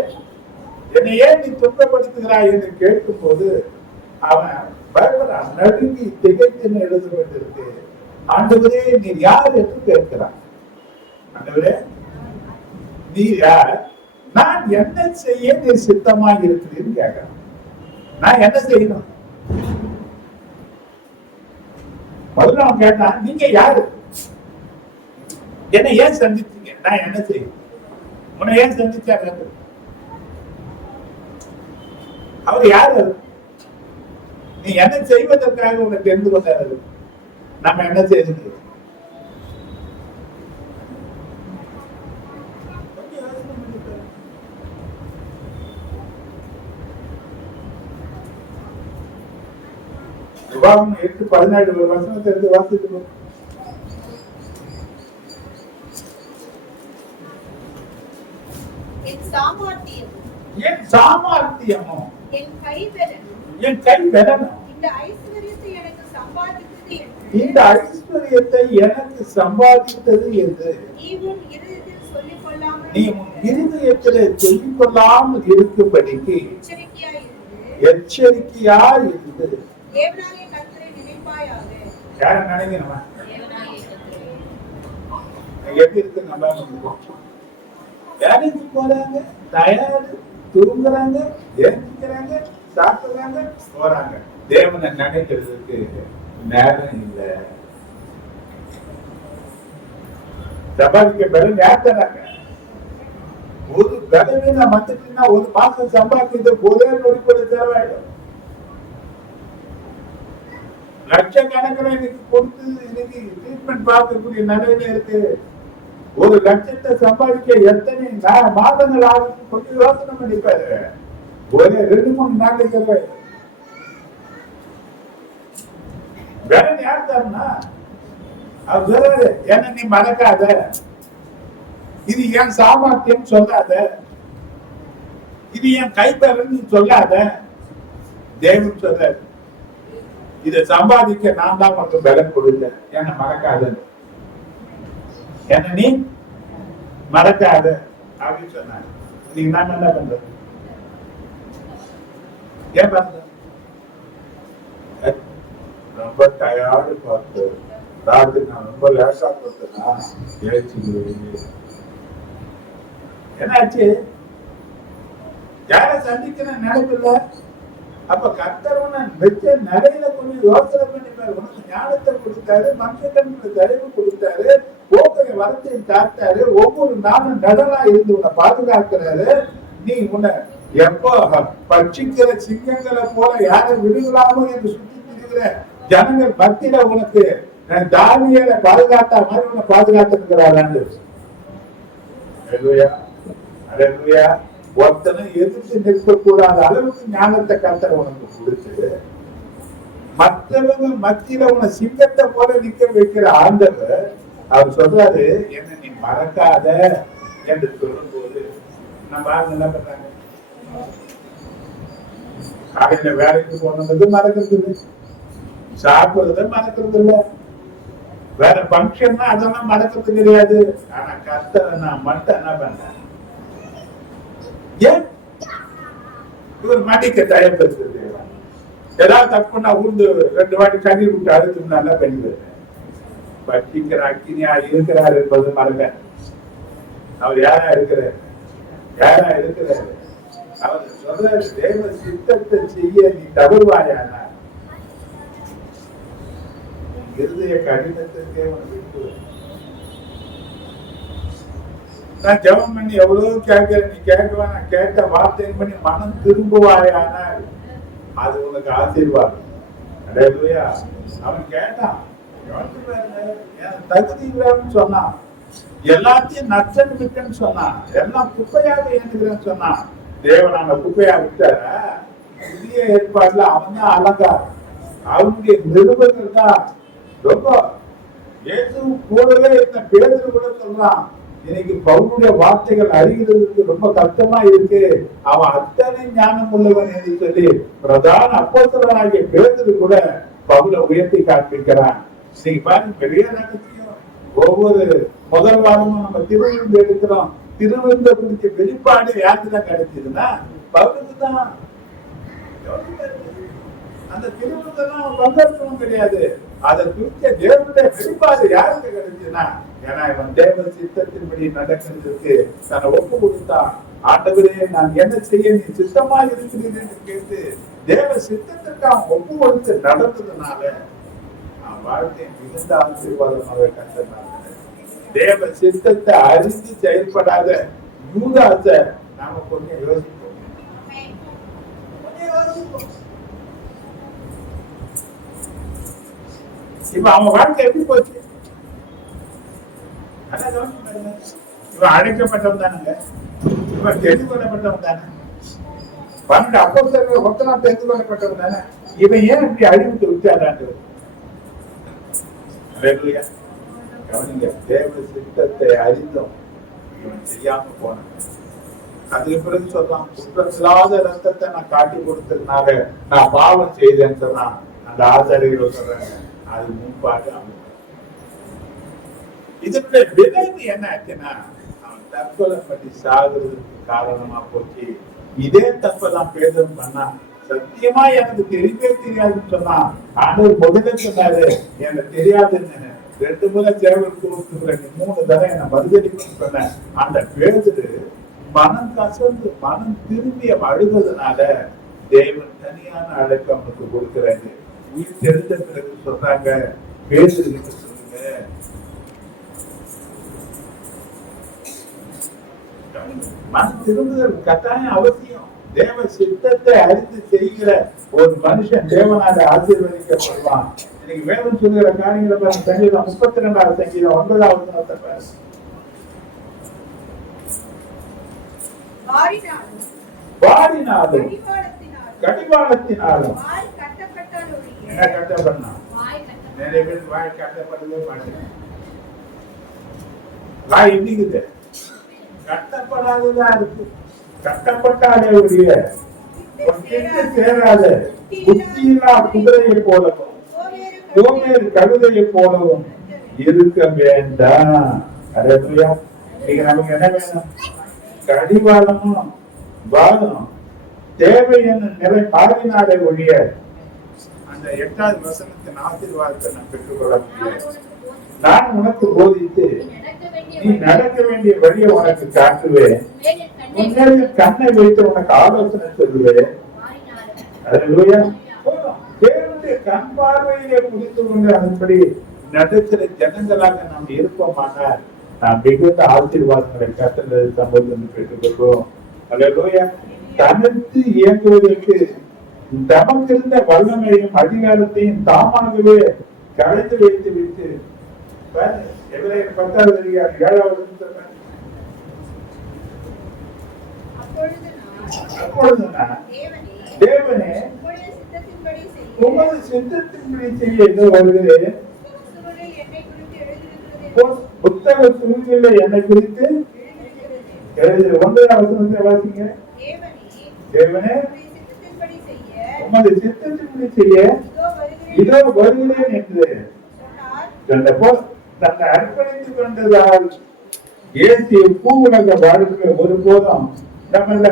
என்னை ஏன் நீ துன்பப்படுத்துகிறாய் என்று கேட்கும் போது அவன் பயப்படுறான். நடுங்கி திகைத்துன்னு எழுதப்பட்டிருக்கு. ஆண்டவரே நீர் யார் என்று கேட்கிறான். ஆண்டவரே நீர் யார்? நான் என்ன செய்ய நீர் சித்தமாக இருக்கிறீன்னு கேட்கிறான். நான் என்ன செய்யணும்? முதல்ல அவன் கேட்டான், நீங்க யாரு? என்னை ஏன் சந்திச்சீங்க? நான் என்ன செய்யணும்? உன்னை ஏன் சந்திச்சாரு? அவர் யாரு? நீ என்ன செய்வதற்காக உன்னை தெரிந்து கொண்டாரு? நம்ம என்ன செய்யறது? உபாகமம் 8:17 வசனத்தை எடுத்து வாசித்து என் சாமர்த்தியமும் என் கை பெறணும் இந்த ஐஸ்வர்யத்தை எனக்கு சம்பாதித்தது என்று நீ உன் இருதயத்திலே சொல்லிக் கொள்ளாமல் இருக்கும்படிக்கு எச்சரிக்கையாய் இருந்து யார நினைக்கணுமா? எப்படி இருக்கு? நம்ம வேலைக்கு போறாங்க, தயாரு, தூங்குறாங்க, ஏந்திக்கிறாங்க, சாப்பிடுறாங்க, போறாங்க. தேவனை நினைக்கிறதுக்கு நேரம் இல்லை. சம்பாதிக்க பெரும் நேரத்தாங்க. ஒரு பலவீனம் வந்துட்டுன்னா ஒரு மாசம் சம்பாதிக்கிறது ஒரே நொடிக்குள்ள செலவாயிடும். லட்சக்கணக்கில் இன்னைக்கு கொடுத்து இன்னைக்கு ட்ரீட்மெண்ட் பார்க்கக்கூடிய நிலையில இருக்கு. ஒரு லட்சத்தை சம்பாதிக்க எத்தனை மாதங்கள் ஆகும்? கொஞ்சம் யோசனை பண்ணிப்பாரு. ஒரே 2-3 நாளைக்கு வேற யார் தரனா? அவர் சொல்றாரு, என்ன நீ மறக்காத, இது என் சாமர்த்தியம் சொல்லாத, இது என் கைப்பறன்னு சொல்லாத. தேவன் சொல்றாரு, இதை சம்பாதிக்க நான் தான் உனக்கு பலன் கொடுத்தேன், என்ன மறக்காத, என்ன நீ மறக்காத அப்படின்னு சொன்னாங்க. நீங்க நான் என்ன பண்றது? ஏன் பண்ற? ரொம்ப டயர்டு பார்த்து ராத்திரி நான் ரொம்ப லேசா பார்த்தேன்னா என்னாச்சு? யார சந்திக்கிற நினைப்பில்ல. அப்ப கர்த்தர் வெச்ச நிலையில கொஞ்சம் யோசனை பண்ணிப்பாரு. உனக்கு ஞானத்தை கொடுத்தாரு, மனுஷனுக்கு தெளிவு கொடுத்தாரு, போக்கைய வரத்தை காட்டாரு, ஒவ்வொரு நாளும் நடலா இருந்து உன்னை பாதுகாக்கிறாரு. நீ உன்னை எப்போ பட்சிக்கிற சிங்கங்களை போல யாரை விடுகலாமோ என்று சுத்தி திரிகிற ஜனங்கள் மத்தியில உனக்கு தானியேலை பாதுகாத்தா மாதிரி உன்னை பாதுகாத்திருக்கிறாரு. ஒருத்தனை எதிர்த்து நிற்கக்கூடாத அளவுக்கு ஞானத்தை கர்த்தர் உனக்கு கொடுத்து மற்றவங்க மத்தியில உன சிங்கத்தை போல நிக்க வைக்கிற ஆண்டவர் அவர் சொல்றாரு, என்ன நீ மறக்காத என்று சொல்லும் போது நம்ம என்ன பண்றாங்க? காலையில வேலைக்கு போனது மறக்கிறது இல்லை, சாப்பிடுறத மறக்கிறது இல்லை, வேற பங்கன் அதெல்லாம் மறக்கிறது கிடையாது. ஆனா கர்த்தரை நான் மட்டும் என்ன பண்றேன்? ஏன் இவர் மடிக்க தயப்படுத்துறது? ஏதாவது தப்புனா ஊர்ந்து 2 வாட்டி கண்ணீர் விட்டு அழுத்துனா பண்ணிடுவேன். பட்டிக்கிற அக்கினியா இருக்கிறார் என்பது மறக்க. அவர் யாரா இருக்கிறார்? யாரா இருக்கிறாரு? அவர் சொல்றாரு, தேவ சித்தத்தை செய்ய நீ தவறுவாயானா இருதய கடினத்திற்கே உனக்கு நான் ஜெபம் பண்ணி எவ்வளவு கேட்கிறேன், நீ கேட்கவா, நான் கேட்ட வார்த்தையின் பண்ணி மனம் திரும்புவாயானால் அது உனக்கு ஆசீர்வாதம். அல்லேலூயா. அவன் கேட்டான், என் தகுதி இல்லைன்னு சொன்னான், எல்லாத்தையும் நச்சன் விட்டுன்னு சொன்னான், எல்லாம் குப்பையாக எண்ணுகிறேன்னு சொன்னான். தேவன் அந்த குப்பையா விட்டார. புதிய ஏற்பாடுல அவன் தான் அலங்காரம், அவனுடைய நிருபங்கள் தான் ரொம்ப. இயேசு கூடவே இருந்த பேதுரு கூட சொல்றான், இன்னைக்கு பவுலுடைய வார்த்தைகள் அறிகிறதுக்கு ரொம்ப கஷ்டமா இருக்கு, அவன் அத்தனை ஞானம் உள்ளவன் என்று சொல்லி பிரதான அப்போஸ்தலனாகிய பேதுரு கூட பவுலை உயர்த்தி காண்பிக்கிறான். நீங்க பாருங்க, பெரிய ரகசியம். ஒவ்வொரு முதல் வாரமும் நம்ம திருவிருந்து எடுக்கிறோம். திருவிருந்த குறித்த வெளிப்பாடு யாருக்கு தான் கிடைச்சதுன்னா பவுலுக்கு தான். அந்த திருவிருந்தெல்லாம் பங்கேற்கவும் கிடையாது. அதை குறித்த தேவனுடைய வெளிப்பாடு யாருக்கு கிடைச்சுன்னா, ஏன்னா இவன் தேவ சித்தத்தின்படி நடக்கிறதுக்கு தன்னை ஒப்பு கொடுத்தான். ஆண்டவரே, நான் என்ன செய்ய நீ சித்தமா இருக்கிறீர்கள் என்று கேட்டு தேவ சித்தத்திற்கு அவன் ஒப்பு கொடுத்து நடந்ததுனால அவன் வாழ்க்கை மிகுந்த ஆசீர்வாதமாக கண்டனால. தேவ சித்தத்தை அறிந்து செயல்படாத யூதாசை நாம கொஞ்சம் யோசிப்போம். இப்ப அவன் வாழ்க்கை எப்படி போச்சு? இவன் அழைக்கப்பட்டவன் தானுங்க, இவன் தெரிந்து கொள்ளப்பட்டவன் தானே, 12 அப்போஸ்தலர்கள் ஒருத்தனா தெரிந்து கொள்ளப்பட்டவன் தானே. இவன் ஏன் இப்படி அழிவுக்கு விட்டாராண்டு? கவனிங்க, தேவ சித்தத்தை அறிந்தும் இவன் செய்யாம போனான். அதுக்கு பிறகு சொல்றான், குற்றமில்லாத ரத்தத்தை நான் காட்டி கொடுத்ததுனால நான் பாவம் செய்தேன்னு சொன்னான். அந்த ஆசாரியர்கள் சொல்றாங்க, அது முன்பாடு அவன். இதனுடைய விளைவு என்ன ஆச்சுன்னா, அவன் தற்கொலை பண்ணி சாகுறதுக்கு காரணமா போச்சு. இதே தப்பெல்லாம் பேதம் பண்ணா, சத்தியமா எனக்கு தெரியவே தெரியாதுன்னு சொன்னான். ஆண்டவர் முதல்ல சொன்னாரு, எனக்கு தெரியாதுன்னு. 2 முறை சேவல் கொடுத்துக்கிறேன், 3 தடவை என்ன மறுதளிப்புன்னு சொன்னேன். அந்த பேதுரு மனம் கசந்து மனம் திரும்பி அழுகிறதுனால தேவன் தனியான அழைப்பு அவனுக்கு கொடுக்கிறாரு. உயிர் தெரிந்த பிறகு சொல்றாங்க, பேதுரு கிட்ட சொல்லுங்க, மனம் திரும்புதல் கட்டாயம் அவசியம். தேவ சித்தத்தை அறிந்து செய்கிற ஒரு மனுஷன் தேவனால ஆசீர்வதிக்கப்படுவான். இன்னைக்கு வேதம் சொல்லுகிற காரியங்களை பாருங்க. சங்கீதம் 32வது சங்கீதம் 9வது வசனத்தை பாருங்க. வாரினாலும் கடிவாளத்தினாலும் என்ன கட்டப்படனா? நிறைய பேர் வாய் கட்டப்பட்டதே மாட்டேன். வாய் இன்னைக்குது கட்டப்படாததா இருக்கு. கட்டப்பட்டாலே உடைய சேராத புத்தியில்லா குதிரையை போலவும் கோமேறு கழுதையை போலவும் இருக்க வேண்டாம். அல்லேலூயா. இன்னைக்கு நமக்கு என்ன வேணும்? கடிவாளமும் வாதம் தேவை என்னும் நிலை மாறினாலே ஒழிய அந்த 8வது வசனத்தின் ஆசீர்வாதத்தை நான் பெற்றுக்கொள்ள முடியாது. நான் உனக்கு போதித்து நீ நடக்க வேண்டிய வழியை உனக்கு காட்டுவேன், கண்ணை வைத்து உனக்கு ஆலோசனை சொல்லுவேன். அல்லேலூயா. தேவனுடைய கண் பார்வையிலே புரிந்து கொண்டு அதன்படி நடக்கிற ஜனங்களாக நாம் இருப்போமானால் நாம் மிகுந்த ஆசீர்வாதங்களை கட்டளை சம்பந்தம் பெற்றுக்கொள்வோம். அல்லேலூயா. தனித்து இயங்குவதற்கு தமக்கு இருந்த வல்லமையும் அதிகாரத்தையும் தாமாகவே கலைந்து வைத்து விட்டு 10வது அதிகாரம் 7வது அப்பொழுது தேவனே உமது சித்தத்தின்படி செய்ய இதோ வருகிறேன். புத்தக சுருளிலே என்னை குறித்து 1வது வசனத்தை வாசிங்க. தேவனே உமது சித்தத்தின்படி செய்ய இதோ வருகிறேன் என்று சொன்னபோது தன்னை அர்ப்பணித்துக் கொண்டதால் இயேசு பூவுலக வாழ்க்கை ஒருபோதும் நம்மள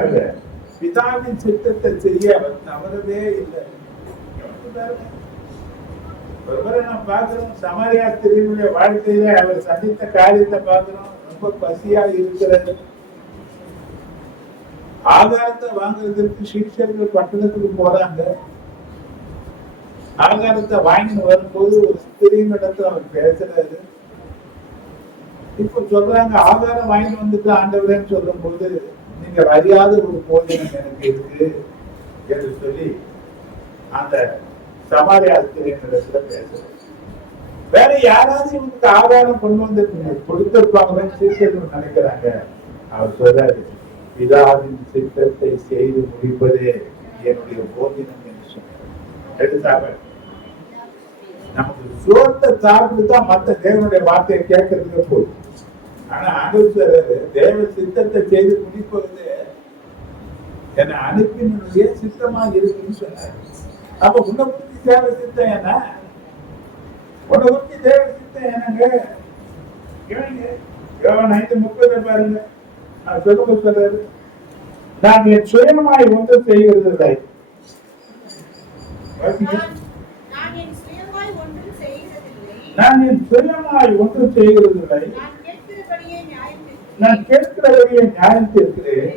பிதாவின் சித்தத்தை செய்ய அவர் தவறவே இல்லை. ஒருவரை நாம் பார்க்கிறோம், சமாரியா ஸ்திரீனுடைய வாழ்க்கையில அவர் சந்தித்த காரியத்தை பார்க்கிறோம். ரொம்ப பசியா இருக்கிறது. ஆகாரத்தை வாங்குறதுக்கு சீஷர்கள் பட்டணத்துக்கு போறாங்க. ஆகாரத்தை வாங்கிட்டு வரும்போது ஒரு ஸ்திரீனிடத்துல அவர் பேசுறாரு. இப்ப சொல்றாங்க ஆதாரம் வாங்கிட்டு வந்துட்டு ஆண்டவரேன்னு சொல்லும் போது நீங்கள் அறியாத ஒரு போஜனம் எனக்கு இருக்கு என்று சொல்லி அந்த சமாரியா ஸ்திரீயினிடத்துல பேசுறேன். வேற யாராவது இவங்களுக்கு ஆதாரம் கொண்டு வந்து கொடுத்திருப்பாங்கன்னு சீக்கிரம் நினைக்கிறாங்க. அவர் சொல்றாரு, பிதாவின் சித்தத்தை செய்து முடிப்பதே என்னுடைய போஜனம் என்று சொன்னார். நமக்கு சோத்தை சாப்பிட்டு தான் மற்ற தேவனுடைய வார்த்தையை கேட்கறதுக்கு போதும். ஆனா ஆண்டவர் தேவ சித்தத்தை செய்து முடிப்பது என்னை அனுப்பினுடைய சித்தமா இருக்குன்னு சொன்னார். அப்ப உன்னை குறித்து தேவ சித்தம் என்ன? உன்னை குறித்து தேவ சித்தம் என்னங்க? யோவான் 5:30 பாருங்க. சொல்றாரு, நான் என் சுயமாய் ஒன்றும் செய்கிறது இல்லை. நான் என் சுயமாய் ஒன்றும் செய்கிறதில்லை. நான் கேட்கிறவரையே நியாயம் தீர்க்கிறேன்.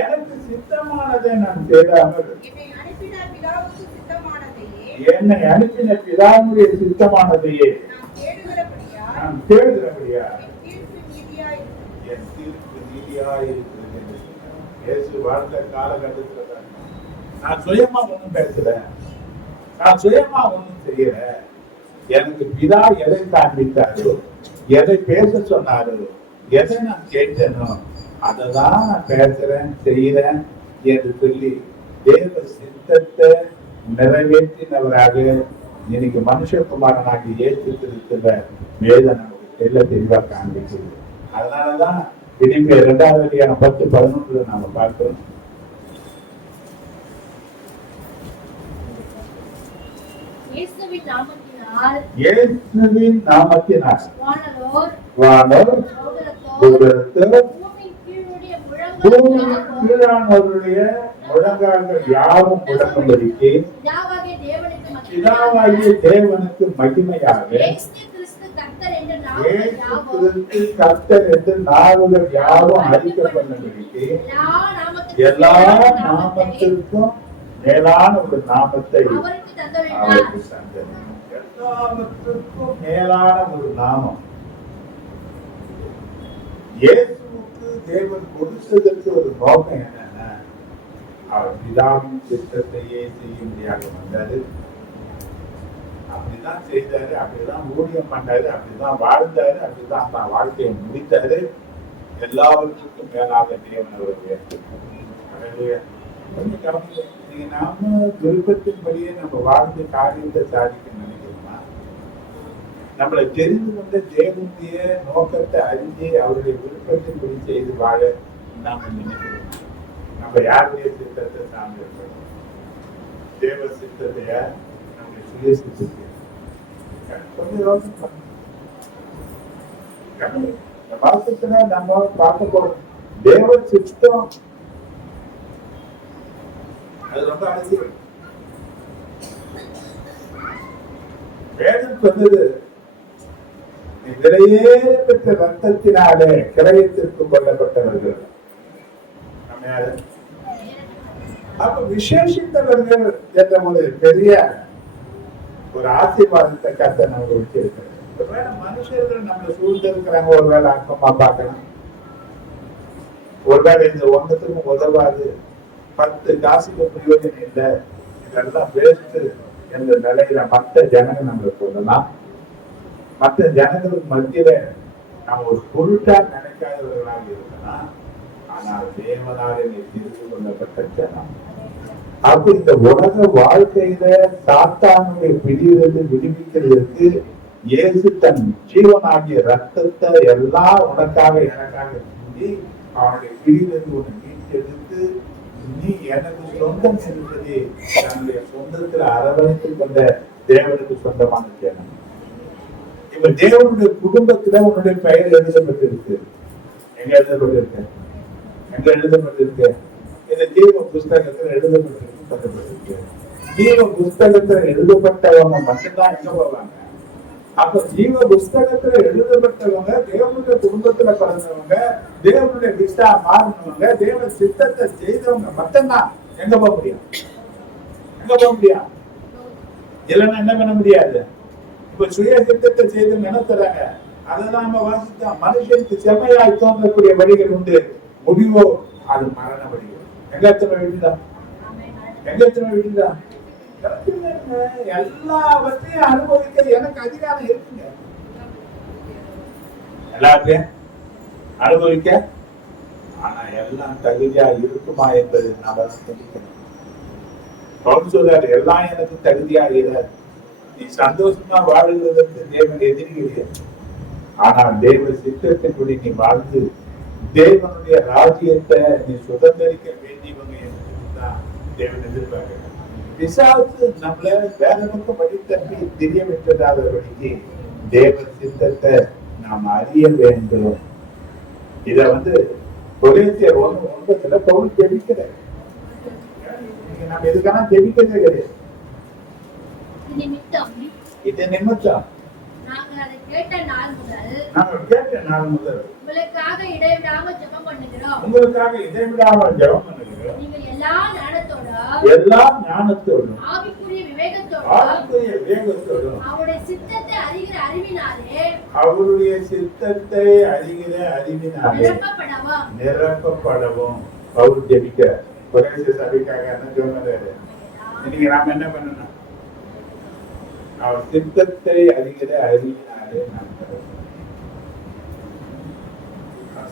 எனக்கு சித்தமானதை நான் தேடாமல் என்னை அனுப்பின பிதாவுடைய சித்தமானதையே நான் தேடுகிறபடியா என் தீர்ப்பு நீதியாயிருக்கிறது என்று சொன்னார். இயேசு வாழ்ந்த காலகட்டத்தில் நான் சுயமா ஒன்றும் பேசுறேன், நான் சுயமா ஒன்றும் செய்யற. எனக்கு பிதா எதை காண்பித்தாரோ, எதை பேச சொன்னாரோ, எதை நான் கேட்டனோ அததான் நான் பேசுறேன் செய்யறேன் என்று சொல்லி தேவ சித்தத்தை நிறைவேற்றினவராக இன்னைக்கு மனுஷகுமாரனாக இயேசு கிறிஸ்துவ வேதம் நமக்கு தெளிவா காண்பிக்கிறது. அதனாலதான் பிலிப்பியர் 2வது அதிகாரம் 10-11 நாம பார்க்கிறோம். இயேசுவின் நாமத்தினால் வானோர் கீழானவருடைய முழங்கால்கள் யாவும் முடங்கும்படிக்கு பிதாவாகிய தேவனுக்கு மகிமையாக கர்த்தர் என்று நாவுகள் யாவும் அறிக்கப்படும்படிக்கு எல்லா நாமத்திற்கும் மேலான ஒரு நாமத்தை அவருக்கு தந்தது. எல்லாவற்றுக்கும் மேலான ஒரு நாமம். இயேசுவுக்கு தேவன் கொடுத்ததற்கு ஒரு நோக்கம் என்னன்னா, அவர் பிதாவின் சித்தத்தையே செய்யும்படியாக வந்தாரு. அப்படிதான் செய்தாரு, அப்படிதான் ஊழியம் பண்ணாரு, அப்படிதான் வாழ்ந்தாரு, அப்படிதான் தான் வாழ்க்கையை முடித்தாரு. எல்லாவற்றுக்கும் மேலாக தேவன் அவர் உயர்த்தினார். நீங்க நாம விருப்பத்தின்படியே நம்ம வாழ்ந்து காரியத்தை சாதிக்க நினைக்கிறோமா? நம்மளை தெரிந்து கொண்ட தேவனுடைய நோக்கத்தை அறிஞ்சு அவருடைய விருப்பத்தின்படி செய்து வாழ நாம நினைக்கிறோம். நம்ம யாருடைய சித்தத்தை சார்ந்து இருக்கிறோம்? தேவ சித்தத்தையா நம்முடைய சுய சித்தத்தை? கொஞ்சம் யோசனை பண்ணுங்க. இந்த மாசத்துல நம்ம பார்க்க போறோம் தேவ சித்தம். அது ரொம்ப அவசியம். வேதம் சொன்னது, விலையே பெற்ற ரத்தத்தினாலே கிரயத்திற்கு கொல்லப்பட்டவர்கள். அப்ப விசேஷித்தவர்கள் என்ற ஒரு பெரிய ஒரு ஆசீர்வாதத்தை கர்த்தர் நமக்கு வச்சிருக்கிறார். ஒருவேளை மனுஷர்கள் நம்மளை சூழ்ந்து இருக்கிறாங்க, ஒருவேளை அக்கமா பார்க்கலாம், ஒருவேளை இந்த ஒன்றத்துக்கும் உதவாது, 10 காசுக்கு பிரயோஜனம் இல்லை, இதெல்லாம் வேஸ்ட் என்ற நிலையில மற்ற ஜனங்கள் நம்மளுக்கு சொல்லலாம். மற்ற ஜனங்களுக்கு மத்தியில நாம் ஒரு பொருட்டா நினைக்காதவர்களாக இருக்கலாம். ஆனால் தேவனாலே தெரிந்து கொள்ளப்பட்ட ஜனம். அப்ப இந்த உலக வாழ்க்கையில சாத்தானுடைய பிடியிலிருந்து விடுவிக்கிறதுக்கு இயேசு தன் ஜீவனாகிய ரத்தத்தை எல்லாம் உனக்காக எனக்காக செஞ்சு அவனுடைய பிடியிலிருந்து உன்னை மீட்டெடுத்து நீ எனக்கு சொந்தம் என்பது தன்னுடைய சொந்தத்தில் அரவணைத்துக் கொண்ட தேவனுக்கு சொந்தமான ஜனம். இப்ப தேவனுடைய குடும்பத்துல உன்னுடைய பெயர் எழுதப்பட்டிருக்கு. எங்க எழுதப்பட்டிருக்கு? எங்க எழுதப்பட்டிருக்கு? இந்த ஜீவ புஸ்தகத்துல எழுதப்பட்டிருக்கு. ஜீவ புஸ்தகத்துல எழுதப்பட்டவங்க மட்டும்தான் எங்க போவாங்க? அப்ப ஜீவ புஸ்தகத்துல எழுதப்பட்டவங்க, தேவனுடைய குடும்பத்துல பிறந்தவங்க, தேவனுடைய விசா மாறினவங்க, தேவ சித்தத்தை செய்தவங்க மட்டும்தான் எங்க போக முடியும்? எங்க போக முடியும்? இல்லைன்னா என்ன பண்ண முடியாது. இப்ப சுய சித்தத்தை செய்தவங்க என்ன தராங்க? அதெல்லாம் நம்ம வாசித்தோம். மனுஷனுக்கு செம்மையாய் தோன்றக்கூடிய வழிகள் உண்டு, முடிவோ அது மரண வழிகள். எங்க எத்தனை விட்டுதா, எங்க எத்தனை விட்டுதா? எல்லாவற்றையும் அனுபவிக்க எனக்கு அதிகாரம் இருக்குங்க. எல்லாத்தையும் அனுபவிக்க, ஆனா எல்லாம் தகுதியா இருக்குமா என்பது நாம தான் தெரிவிக்கணும். பவுல் சொல்றாரு, எல்லாம் எனக்கு தகுதியா இராது. நீ சந்தோஷமா வாழ்வதற்கு தேவன் எதிரி கிடையாது. ஆனால் தேவ சித்தத்தின்படி நீ வாழ்ந்து தேவனுடைய ராஜ்யத்தை நீ சுதந்திரிக்க வேண்டியவங்க தான் தேவன் எதிர்பார்க்கிறார். பிசாசு நம்மள வேற பக்கம் வழி தப்பி தெரிய விட்டதாதபடிக்கு தேவ சித்தத்தை நாம் அறிய வேண்டும். இத கொரிந்தியர் 1:9 பவுல் ஜெபிக்கிறார். நம்ம எதுக்கான ஜெபிக்கிறதே கிடையாது. இது நிமித்தம் நாங்கள் அதை கேட்ட நாள் முதல் உங்களுக்காக இடைவிடாமல் ஜெபம் பண்ணுகிறோம். நீங்கள் எல்லா ஞானத்தோடும் ஆவிக்குரிய விவேகத்தோடும் அவருடைய சித்தத்தை அறிகிற அறிவினாலே நிரப்பப்படவும் பவுல் ஜெபிக்கிறார். கொரிந்திய சபைக்காக என்ன சொன்னாரு? இன்னைக்கு நாம என்ன பண்ணணும்? அவர் சித்தத்தை அறிகிற அறிவினாலே நாம்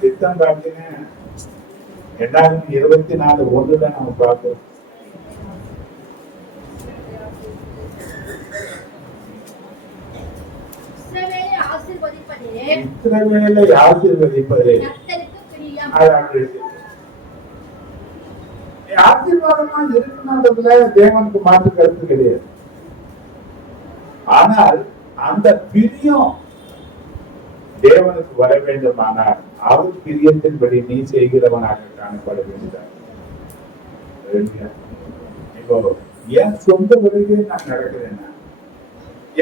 சித்தம் பார்த்தீங்கன்னா 2024:1 நம்ம பார்க்கிறோம். இஸ்ரவேலை ஆசீர்வதிப்பதே கர்த்தருக்கு பிரியம். ஆசீர்வாதமா இருக்கணும்ன்றதுல தேவனுக்கு மாற்று கருத்து கிடையாது. ஆனால் அந்த பிரியம் தேவனுக்கு வர வேண்டுமானால் அவர் பிரியத்தின்படி நீ செய்கிறவனாக காணப்பட வேண்டியதாக. இப்போ என் சொந்த வழியிலே நான் நடக்கிறேன்னா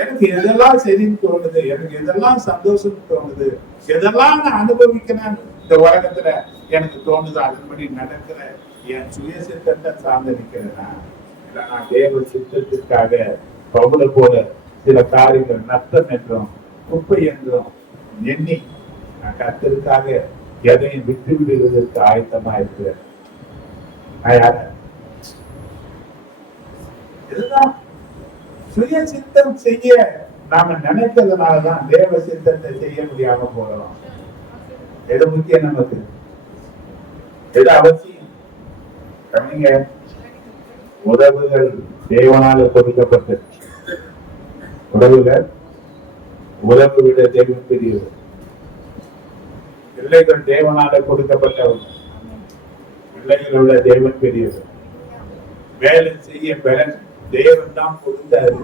எனக்கு எதெல்லாம் சரின்னு தோணுது, எனக்கு எதெல்லாம் சந்தோஷம் தோணுது, எதெல்லாம் நான் அனுபவிக்கிறேன் இந்த உலகத்துல எனக்கு தோணுது, அதன்படி நடக்கிற என் சுய சித்தத்தை சார்ந்து நிற்கிறேன்னா இல்ல நான் தேவ சித்தத்திற்காக பவுல போல சில காரியங்கள் நஷ்டம் என்றும் குப்பை என்றும் எண்ணி நான் கர்த்தருக்காக எதையும் விட்டு விடுவதற்கு ஆயத்தமா இருக்கிறேன். இதுதான் சுய சித்தம் செய்ய நாம நினைத்ததுனாலதான் தேவ சித்தத்தை செய்ய முடியாம போறோம். எது முக்கியம் நமக்கு, எது அவசியம்? கவனிங்க, உறவுகள் தேவனால கொடுக்கப்பட்ட உறவுகள், உறவு விட தேவன் பெரியவர். பிள்ளைகள் தேவனால கொடுக்கப்பட்டவர்கள், பிள்ளைகளோட தேவன் பெரியவர். வேலை செய்ய பலன் தேவன் தான் கொடுத்தாரு.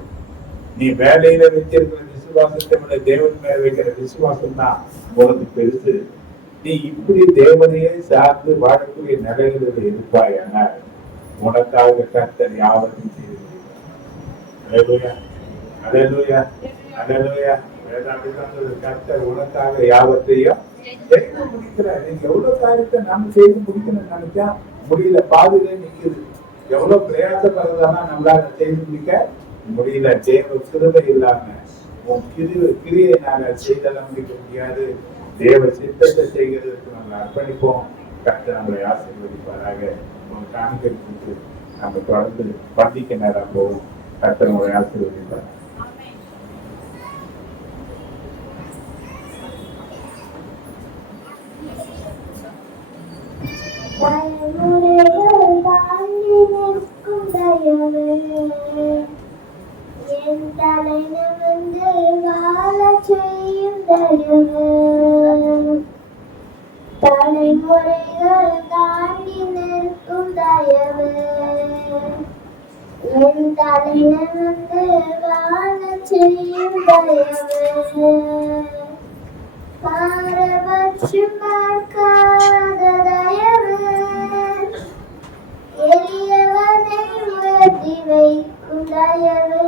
நீ வேலையில வச்சிருக்கிற விசுவாசத்தை விட தேவன் மேல வைக்கிற விசுவாசம் தான் உனக்கு பெருசு. நீ இப்படி தேவனையே சார்ந்து வாழக்கூடிய நிலைகளில் இருப்பாயானால் உனக்காக கர்த்தர் யாவரையும் செய்து கர்த்தர் உனக்காக யாவற்றையும் செய்து முடிக்கிறார். நீங்க எவ்வளவு காரியத்தை நாம செய்து முடிக்கணும்னு நினைச்சா முடியல, பாதிலே நிக்குது. எவ்வளவு பிரயாசப்படுறதானா நம்மளால செய்து முடிக்க முடியல. தேவ கிருபை இல்லாம உன் கிரியை நாங்க செய்தெல்லாம் முடிக்க முடியாது. தேவ சித்தத்தை செய்கிறதுக்கு நம்ம அர்ப்பணிப்போம். கர்த்தர் நம்மளை ஆசீர்வதிப்பாராக. உன் காணிக்கை கொடுத்து நம்ம தொடர்ந்து பந்திக்க நேரம் போவோம். கர்த்தர் நம்மளை ஆசீர்வதிப்பார். என் தலைநிமிர்ந்து வாழச் செய்யும் தயவு, தலைமுறைகள் தாண்டி நிற்கும் தயவு, என் தலைநிமிர்ந்து வாழச் செய்யும் தயவு, பாரபட்சம் பார்க்காத தயவு, எளியவனை உயர்த்தி வைக்கும் தயவு,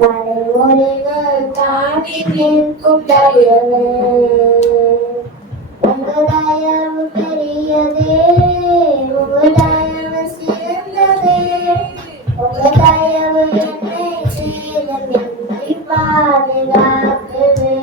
தலைமுறைகள் தாண்டி நிற்கும் தயவு, உங்க தயவு பெரியதே, உங்க தயவு சிறந்ததே, உங்க தயவு என்னை சேதமின்றி பாதுகாக்குதே.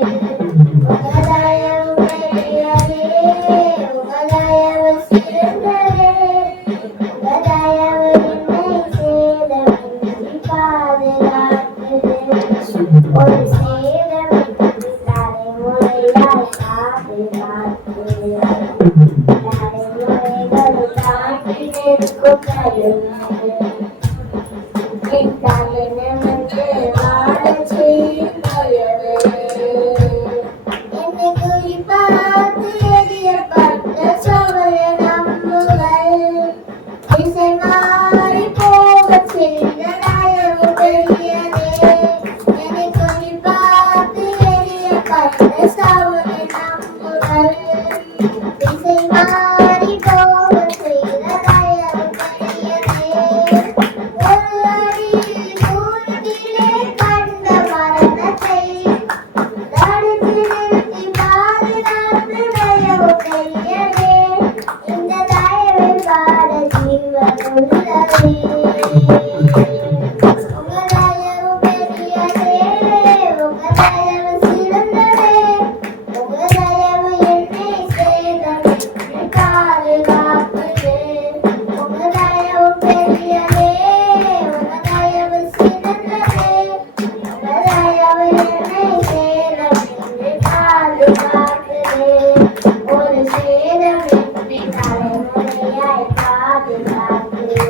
தலைமுறைகள் தாண்டி நிற்கும் தயவே என் தலை நிமிர்ந்து வாழச் செய்யும் தயவே என்னை குறிப்பார்த்து எரியப்பட்ட சோழ நம்புகள் திசை மாறி போகச் செய்த தயவு பெரியதே என்னை குறிப்பார்த்து எரியப்பட்ட சோழ நம்புகள் திசை மாறி போகச் செய்த தயவு பெரியதே ஒரு அடி தூரத்திலே கண்ட மரணத்தை தடுத்து நிறுத்தி பாதுகாத்து தயவு பெரியதே இந்த தயவை பாட ஜீவன் உள்ளதே உங்க தயவு பெரியதே உங்க தயவு சிறந்ததே உங்க தயவு என்னை சேதமின்றி பாதுகாக்குதே உங்க தயவு பெரியதே உங்க தயவு சிறந்ததே உங்க தயவு என்னை சேதமின்றி பாதுகாக்குதே ஒரு சேதமின்றி தலைமுறையாய் பாதுகாக்குதே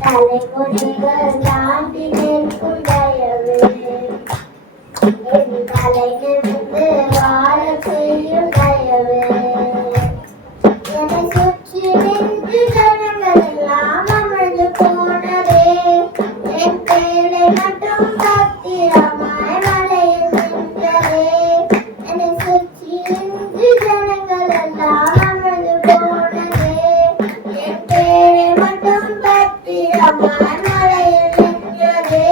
தலைமுறைகள் தாண்டி நிற்கும் தயவே என் தலை நிமிர்ந்து வாழச் செய்யும் தயவே என்னை சுற்றி நின்று ஜனங்கள் எல்லாம் அமர்ந்து போனதே என் பேரை மட்டும் பத்திரமாய் மலையில் நின்றதே என்னை சுற்றி நின்று ஜனங்கள் எல்லாம் அமர்ந்து போனதே என் பேரை மட்டும் பத்திரமாய் மலையில் நின்றதே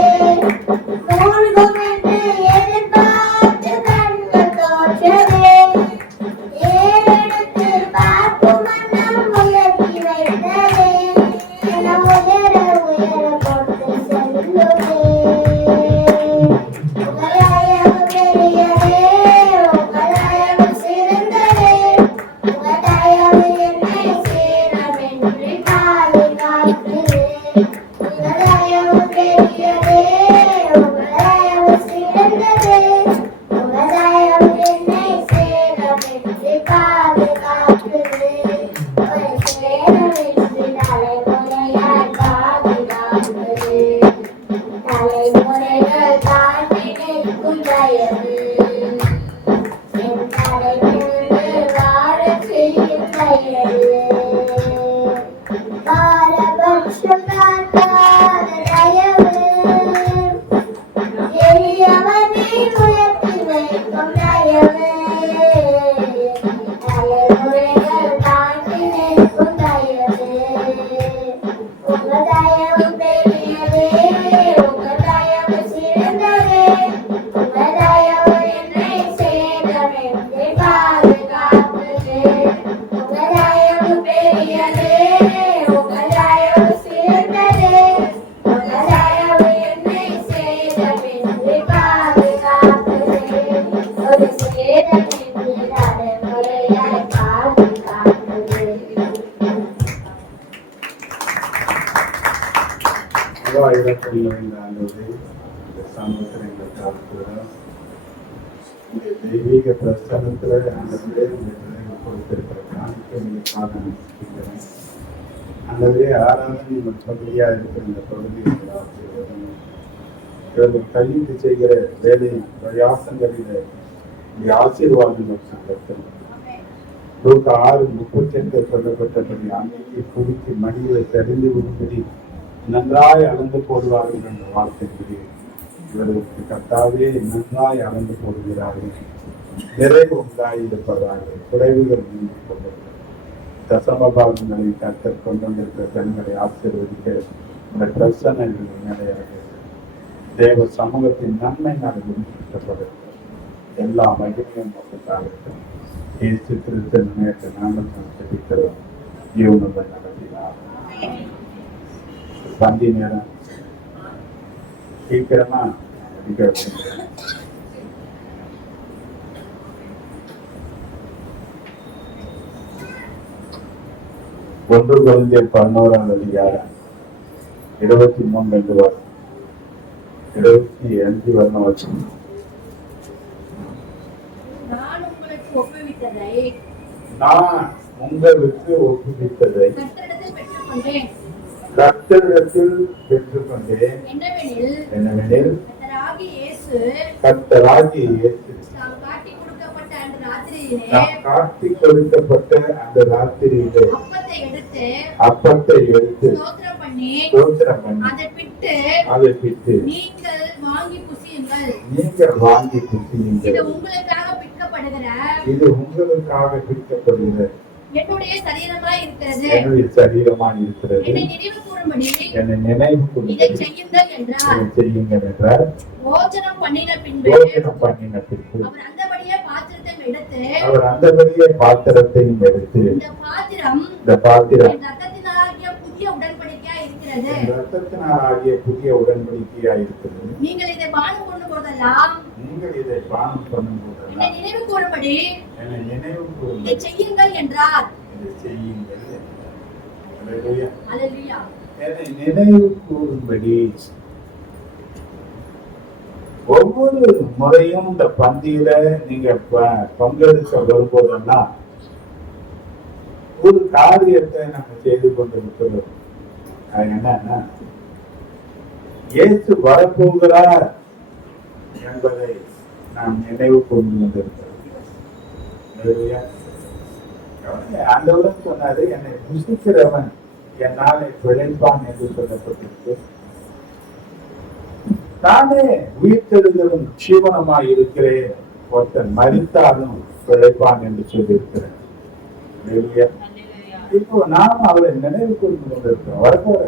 மூழ்கும் என்று எதிர்பார்த்து கண்கள் தோற்றதே ஏறெடுத்து பார்க்கும் வண்ணம் உயர்த்தி வைத்ததே என உயர உயர கொண்டு செல்லுதே உங்கள் தயவு பெரியதே உங்கள் தயவு சிறந்ததே உங்கள் தயவு என்னை சேதமின்றி பாதுகாக்குதே உங்கள் தயவு பெரியதே உங்கள் தயவு சிறந்ததே உங்கள் தயவு என்னை சேதமின்றி பாதுகாக்குதே ஒரு சேதமின்றி தலைமுறையாய் பாதுகாக்குதே தலைமுறைகள் தாண்டி நிற்கும் தயவு என் தலைமுறை வாழச் செய்யும் தயவு பாரபட்சம் காட்டாத தயவு எளியவனை உயர்த்தி வைக்கும் தயவு தலைமுறைகள் தாண்டி நிற்கும் தயவு உங்க தயவு பெரியதே உங்க தயவு சிறந்ததே உங்க தயவு என்னை சேதமின்றி பாதுகாக்குதே உங்க தயவு பெரியதே உங்க தயவு சிறந்ததே உங்க தயவு என்னை சேதமின்றி பாதுகாக்குதே ஒரு சேதமின்றி தலைமுறையாய் பாதுகாக்குதே 2025 ஆண்டவரே, இந்த சமூகத்தில் எங்களை பார்க்கிறோம். இந்த தெய்வீக பிரசனத்துல அந்த பிள்ளைகளுக்கு கொடுத்திருக்கிற காணிக்கைகளுக்காக நம்பிக்கிறேன். ஆண்டவரே, ஆராதனை பகுதியா இருக்கிற இந்த பகுதியை ஆசீர்வதிங்க. இவர்கள் கையிட்டு செய்கிற வேலை பிரயாசங்களிலே ஆசீர்வாதங்கள் சங்கத்தில் லூக்கா 6:38 சொல்லப்பட்டபடி அன்னைக்கு குடித்து மடியை தெரிந்து விடும்படி நன்றாய் அளந்து போடுவார்கள் என்ற வார்த்தைக்கு இவர்களுக்கு கர்த்தாவே நன்றாய் அளந்து போடுகிறார்கள். நிறைவு உண்டாயிருப்பதாக குறைவுகள் நீங்கி கொண்டது. தசமபாகங்களை கர்த்தர் கொண்டு வந்திருக்கிற பெண்களை ஆசீர்வதிக்க இந்த பிரசனங்கள் நிலையாக தேவ சமூகத்தின் நன்மை நாடு விடுவிக்கப்படுகிறது. எல்லா மகிமையும் நமக்காக இயேசு கிறிஸ்து நேற்று நாங்கள் தெரிவிக்கிறோம். ஜீவனுடன் நடத்தினார். பந்தி நேரம் சீக்கிரமா ஒன்று குழந்தையர் 11ஆம் அதிகாரம் 23 வரும் 25 வரும் வச்சு நான் உங்களுக்கு ஒப்புவித்ததை நான் உங்களுக்கு ஒப்புவித்ததை கர்த்தரிடத்தில் பெற்றுக்கொண்டேன். கர்த்தரிடத்தில் பெற்றுக்கொண்டேன். என்னவெனில் கர்த்தராகிய இயேசு தாம் காட்டிக் கொடுக்கப்பட்ட அன்று ராத்திரியிலே நாம் காட்டிக் கொடுக்கப்பட்ட அந்த ராத்திரியிலே அப்பத்தை எடுத்து ஸ்தோத்திரம் பண்ணி அதை பிட்டு நீங்கள் வாங்கி புசியுங்கள். இது உங்களுக்காக பிற்கப்படுகிற என்னுடைய சரீரமாய் இருக்கிறது. என்னை நினைவு கூறும்படி இதை செய்யுங்கள் என்றார். போஜனம் பண்ணின பின்பு அவர் அந்தபடியே பாத்திரத்தையும் எடுத்து இந்த பாத்திரம் என் ரத்தத்தினாலாகிய புதிய உடன்படிக்கையாய் இருக்கிறது. நீங்கள் இதை பானம் பண்ணும் போதெல்லாம் என்னை நினைவு கூறும்படி இதை செய்யுங்கள் என்றார். அல்லேலூயா. என்னை நினைவு கூறும்படி ஒவ்வொரு முறையும் இந்த பந்தியில நீங்க பங்கெடுக்க வரும்போதெல்லாம் ஒரு காரியத்தை நம்ம செய்து கொண்டிருக்கிறோம். அது என்னன்னா, இயேசு வரப்போகிறார் என்பதை நாம் நினைவு கொண்டு கொண்டிருக்கிறோம். ஆண்டவரும் சொன்னாரு, என்னை புசிக்கிறவன் என் நாளை பிழைப்பான் என்று சொல்லப்பட்டிருக்கு. தானே உயிர்த்தெழுதலும் ஜீவனமாய் இருக்கிறேன், ஒருத்தன் மரித்தாலும் பிழைப்பான் என்று சொல்லியிருக்கிறேன். இப்போ நாம் அவரை நினைவு கொண்டு கொண்டிருக்கிறோம். வரப்போற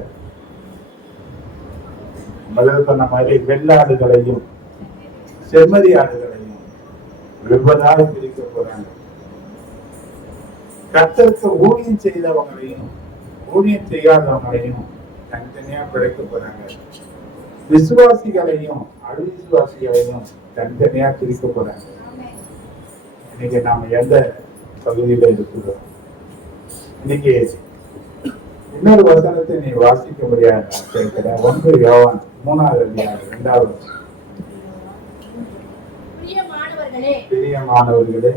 முதல் சொன்ன மாதிரி வெள்ளாடுகளையும் செம்மறி ஆடுகளையும் வெவ்வேறாக பிரிக்க போறாங்க. கர்த்தருக்கு ஊழியம் செய்தவங்களையும் ஊழியம் செய்யாதவங்களையும் தனித்தனியா பிழைக்க போறாங்க. விசுவாசிகளையும் அவிசுவாசிகளையும் தனித்தனியா பிரிக்க போறாங்க. இன்னைக்கு நாம எந்த பகுதியில இருக்கிறோம்? இன்னைக்கு இன்னொரு வசனத்தை நீ வாசிக்க முடியாது கேட்கிறேன். 1 யோவான் 3வது அதிகாரம் 2வது. பிரியமானவர்களே,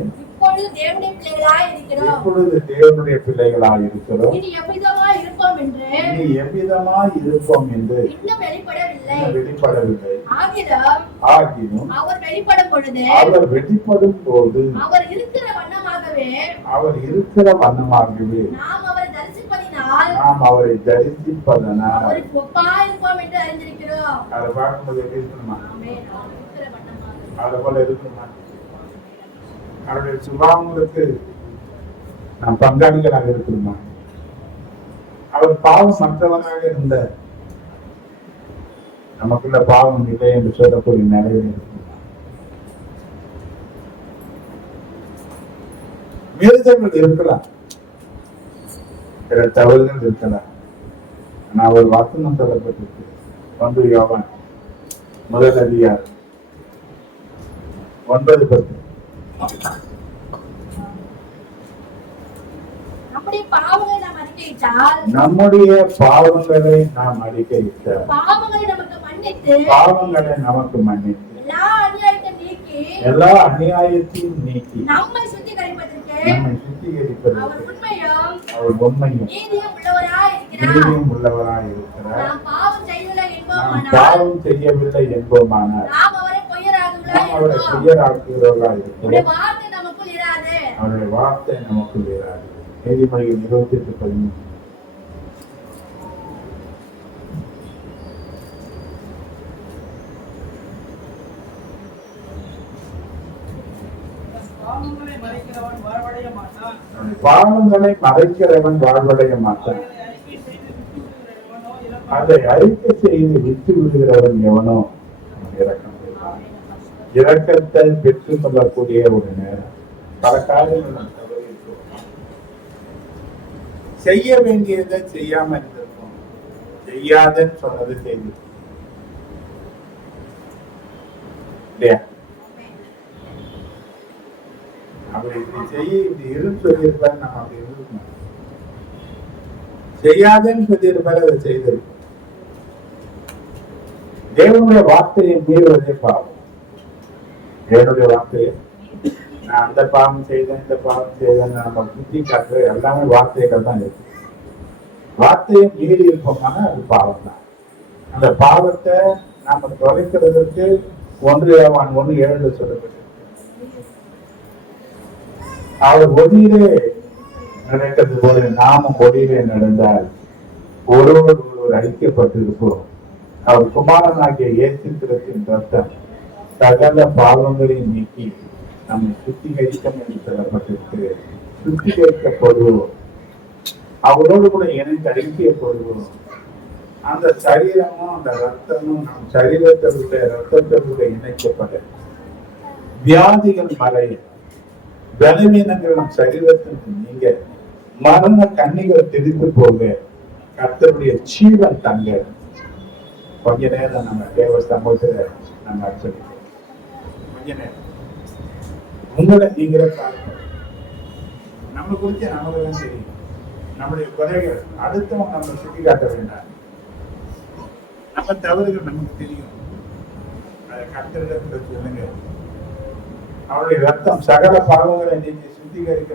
இப்பொழுது தேவனுடைய பிள்ளைகளாய் இருக்கிறோம். இனி எவ்விதமாய் இருப்போம் என்று இன்னும் வெளிப்படவில்லை. ஆகிலும் அவர் வெளிப்படும் போது அவர் இருக்கிற வண்ணமாகவே நாம் அவரை தரிசிப்பதனால் அதை பார்க்கும்போது எப்படி இருக்கணுமா? அதை போல இருக்கணுமா? அவருடைய சுபாவங்களுக்கு நாம் பங்காளிகளாக இருக்கணுமா? அவர் பாவம் மற்றவனாக இருந்த நமக்குள்ள பாவம் இல்லை என்று சொல்லக்கூடிய நிலையில் இருக்குமா? மீறுதல்கள் இருக்கலாம், சில தவறுகள் இருக்கலாம். நான் ஒரு வசனம் சொல்லப்பட்டிருக்கு. 1 யோவான் 1 அதிகாரம் 9-10. நம்முடைய பாவங்களை நாம் அறிக்கையிட்டால் பாவங்களை நமக்கு மன்னித்து எல்லா அநியாயத்தையும் நீக்கி நம்மை சுத்திகரிப்பதற்கு அவர் உண்மையும் நீதியும் உள்ளவராய் இருக்கிறார். நாம் பாவம் செய்யவில்லை என்போமானால் நாம் அவரை பொய்யராக்குகிறவர்களாய் இருக்கிறோம். அவருடைய வார்த்தை நமக்குள் இராது. நீதிமொழிகள் 28:13. பாவங்களை மறைக்கிறவன் வாழ்வடைய மாட்டான். அதை அறிக்கை செய்து விட்டு விடுகிறவன் எவனோ இரக்கத்தை பெற்றுக் கொள்ளக்கூடிய ஒரு நேரம். பல காரியங்கள் செய்ய வேண்டியதை செய்யாம இருந்திருக்கும். செய்யாதன்னு சொன்னது செய்து இல்லையா? அப்படி இப்படி செய்ய இப்படி இருந்து சொல்லியிருப்பாரு, நம்ம அப்படி இருக்கணும். செய்யாதன்னு சொல்லியிருப்பாரு, அதை செய்திருக்கும். தேவனுடைய வார்த்தையை மீறுவதே பாவம். தேவனுடைய வார்த்தையை நான் அந்த பாவம் செய்தேன் இந்த பாவம் செய்தேன் நம்ம புத்தி காட்டுறது எல்லாமே வார்த்தைகள் தான் இருக்கு. வார்த்தையை மீறி இருப்போம்னா அது பாவம் தான். அந்த பாவத்தை நாம தொலைக்கிறதுக்கு 1 யோவான் 1:7 சொல்லப்பட்டு அவர் ஒளியிலே நடக்கிறது போல நாமும் ஒளியிலே நடந்தால் ஒருவர் ஐக்கியப்பட்டிருப்போம். அவர் குமாரனாகிய இயேசு கிறிஸ்துவின் ரத்தம் சகல பாவங்களையும் நீக்கி நம்மை சுத்திகரிக்கும் என்று சொல்லப்பட்டிருக்கு. சுத்திகரிக்கப்படுவோம், அவரோடு கூட இணைந்து ஐக்கியப்படுவோம். அந்த சரீரமும் அந்த ரத்தமும் நம் சரீரத்தினுடைய ரத்தத்தோடு இணைக்கப்பட வியாதிகள் மறைய, பலவீனங்கள் நம் சரீரத்திற்கு நீங்க, மரண கண்ணிகள் தெரிந்து போக, கர்த்தருடைய ஜீவன் தங்க. கொஞ்ச நேரம் நம்ம தேவ சமூகத்துல நம்ம அர்ப்பணிப்போம். கொஞ்ச நேரம் உங்களை நீங்களே பார்க்க, நம்ம குறித்து நமக்கு தான் தெரியும். நம்முடைய குறைகள் அடுத்தவங்க நம்ம சுட்டி காட்ட வேண்டாம். நம்ம தவறுகள் நமக்கு தெரியும். அதை கர்த்தரிடத்தில் சொல்லுங்க. அவருடைய ரத்தம் சகல பாவங்களை நீங்க சுத்திகரிக்க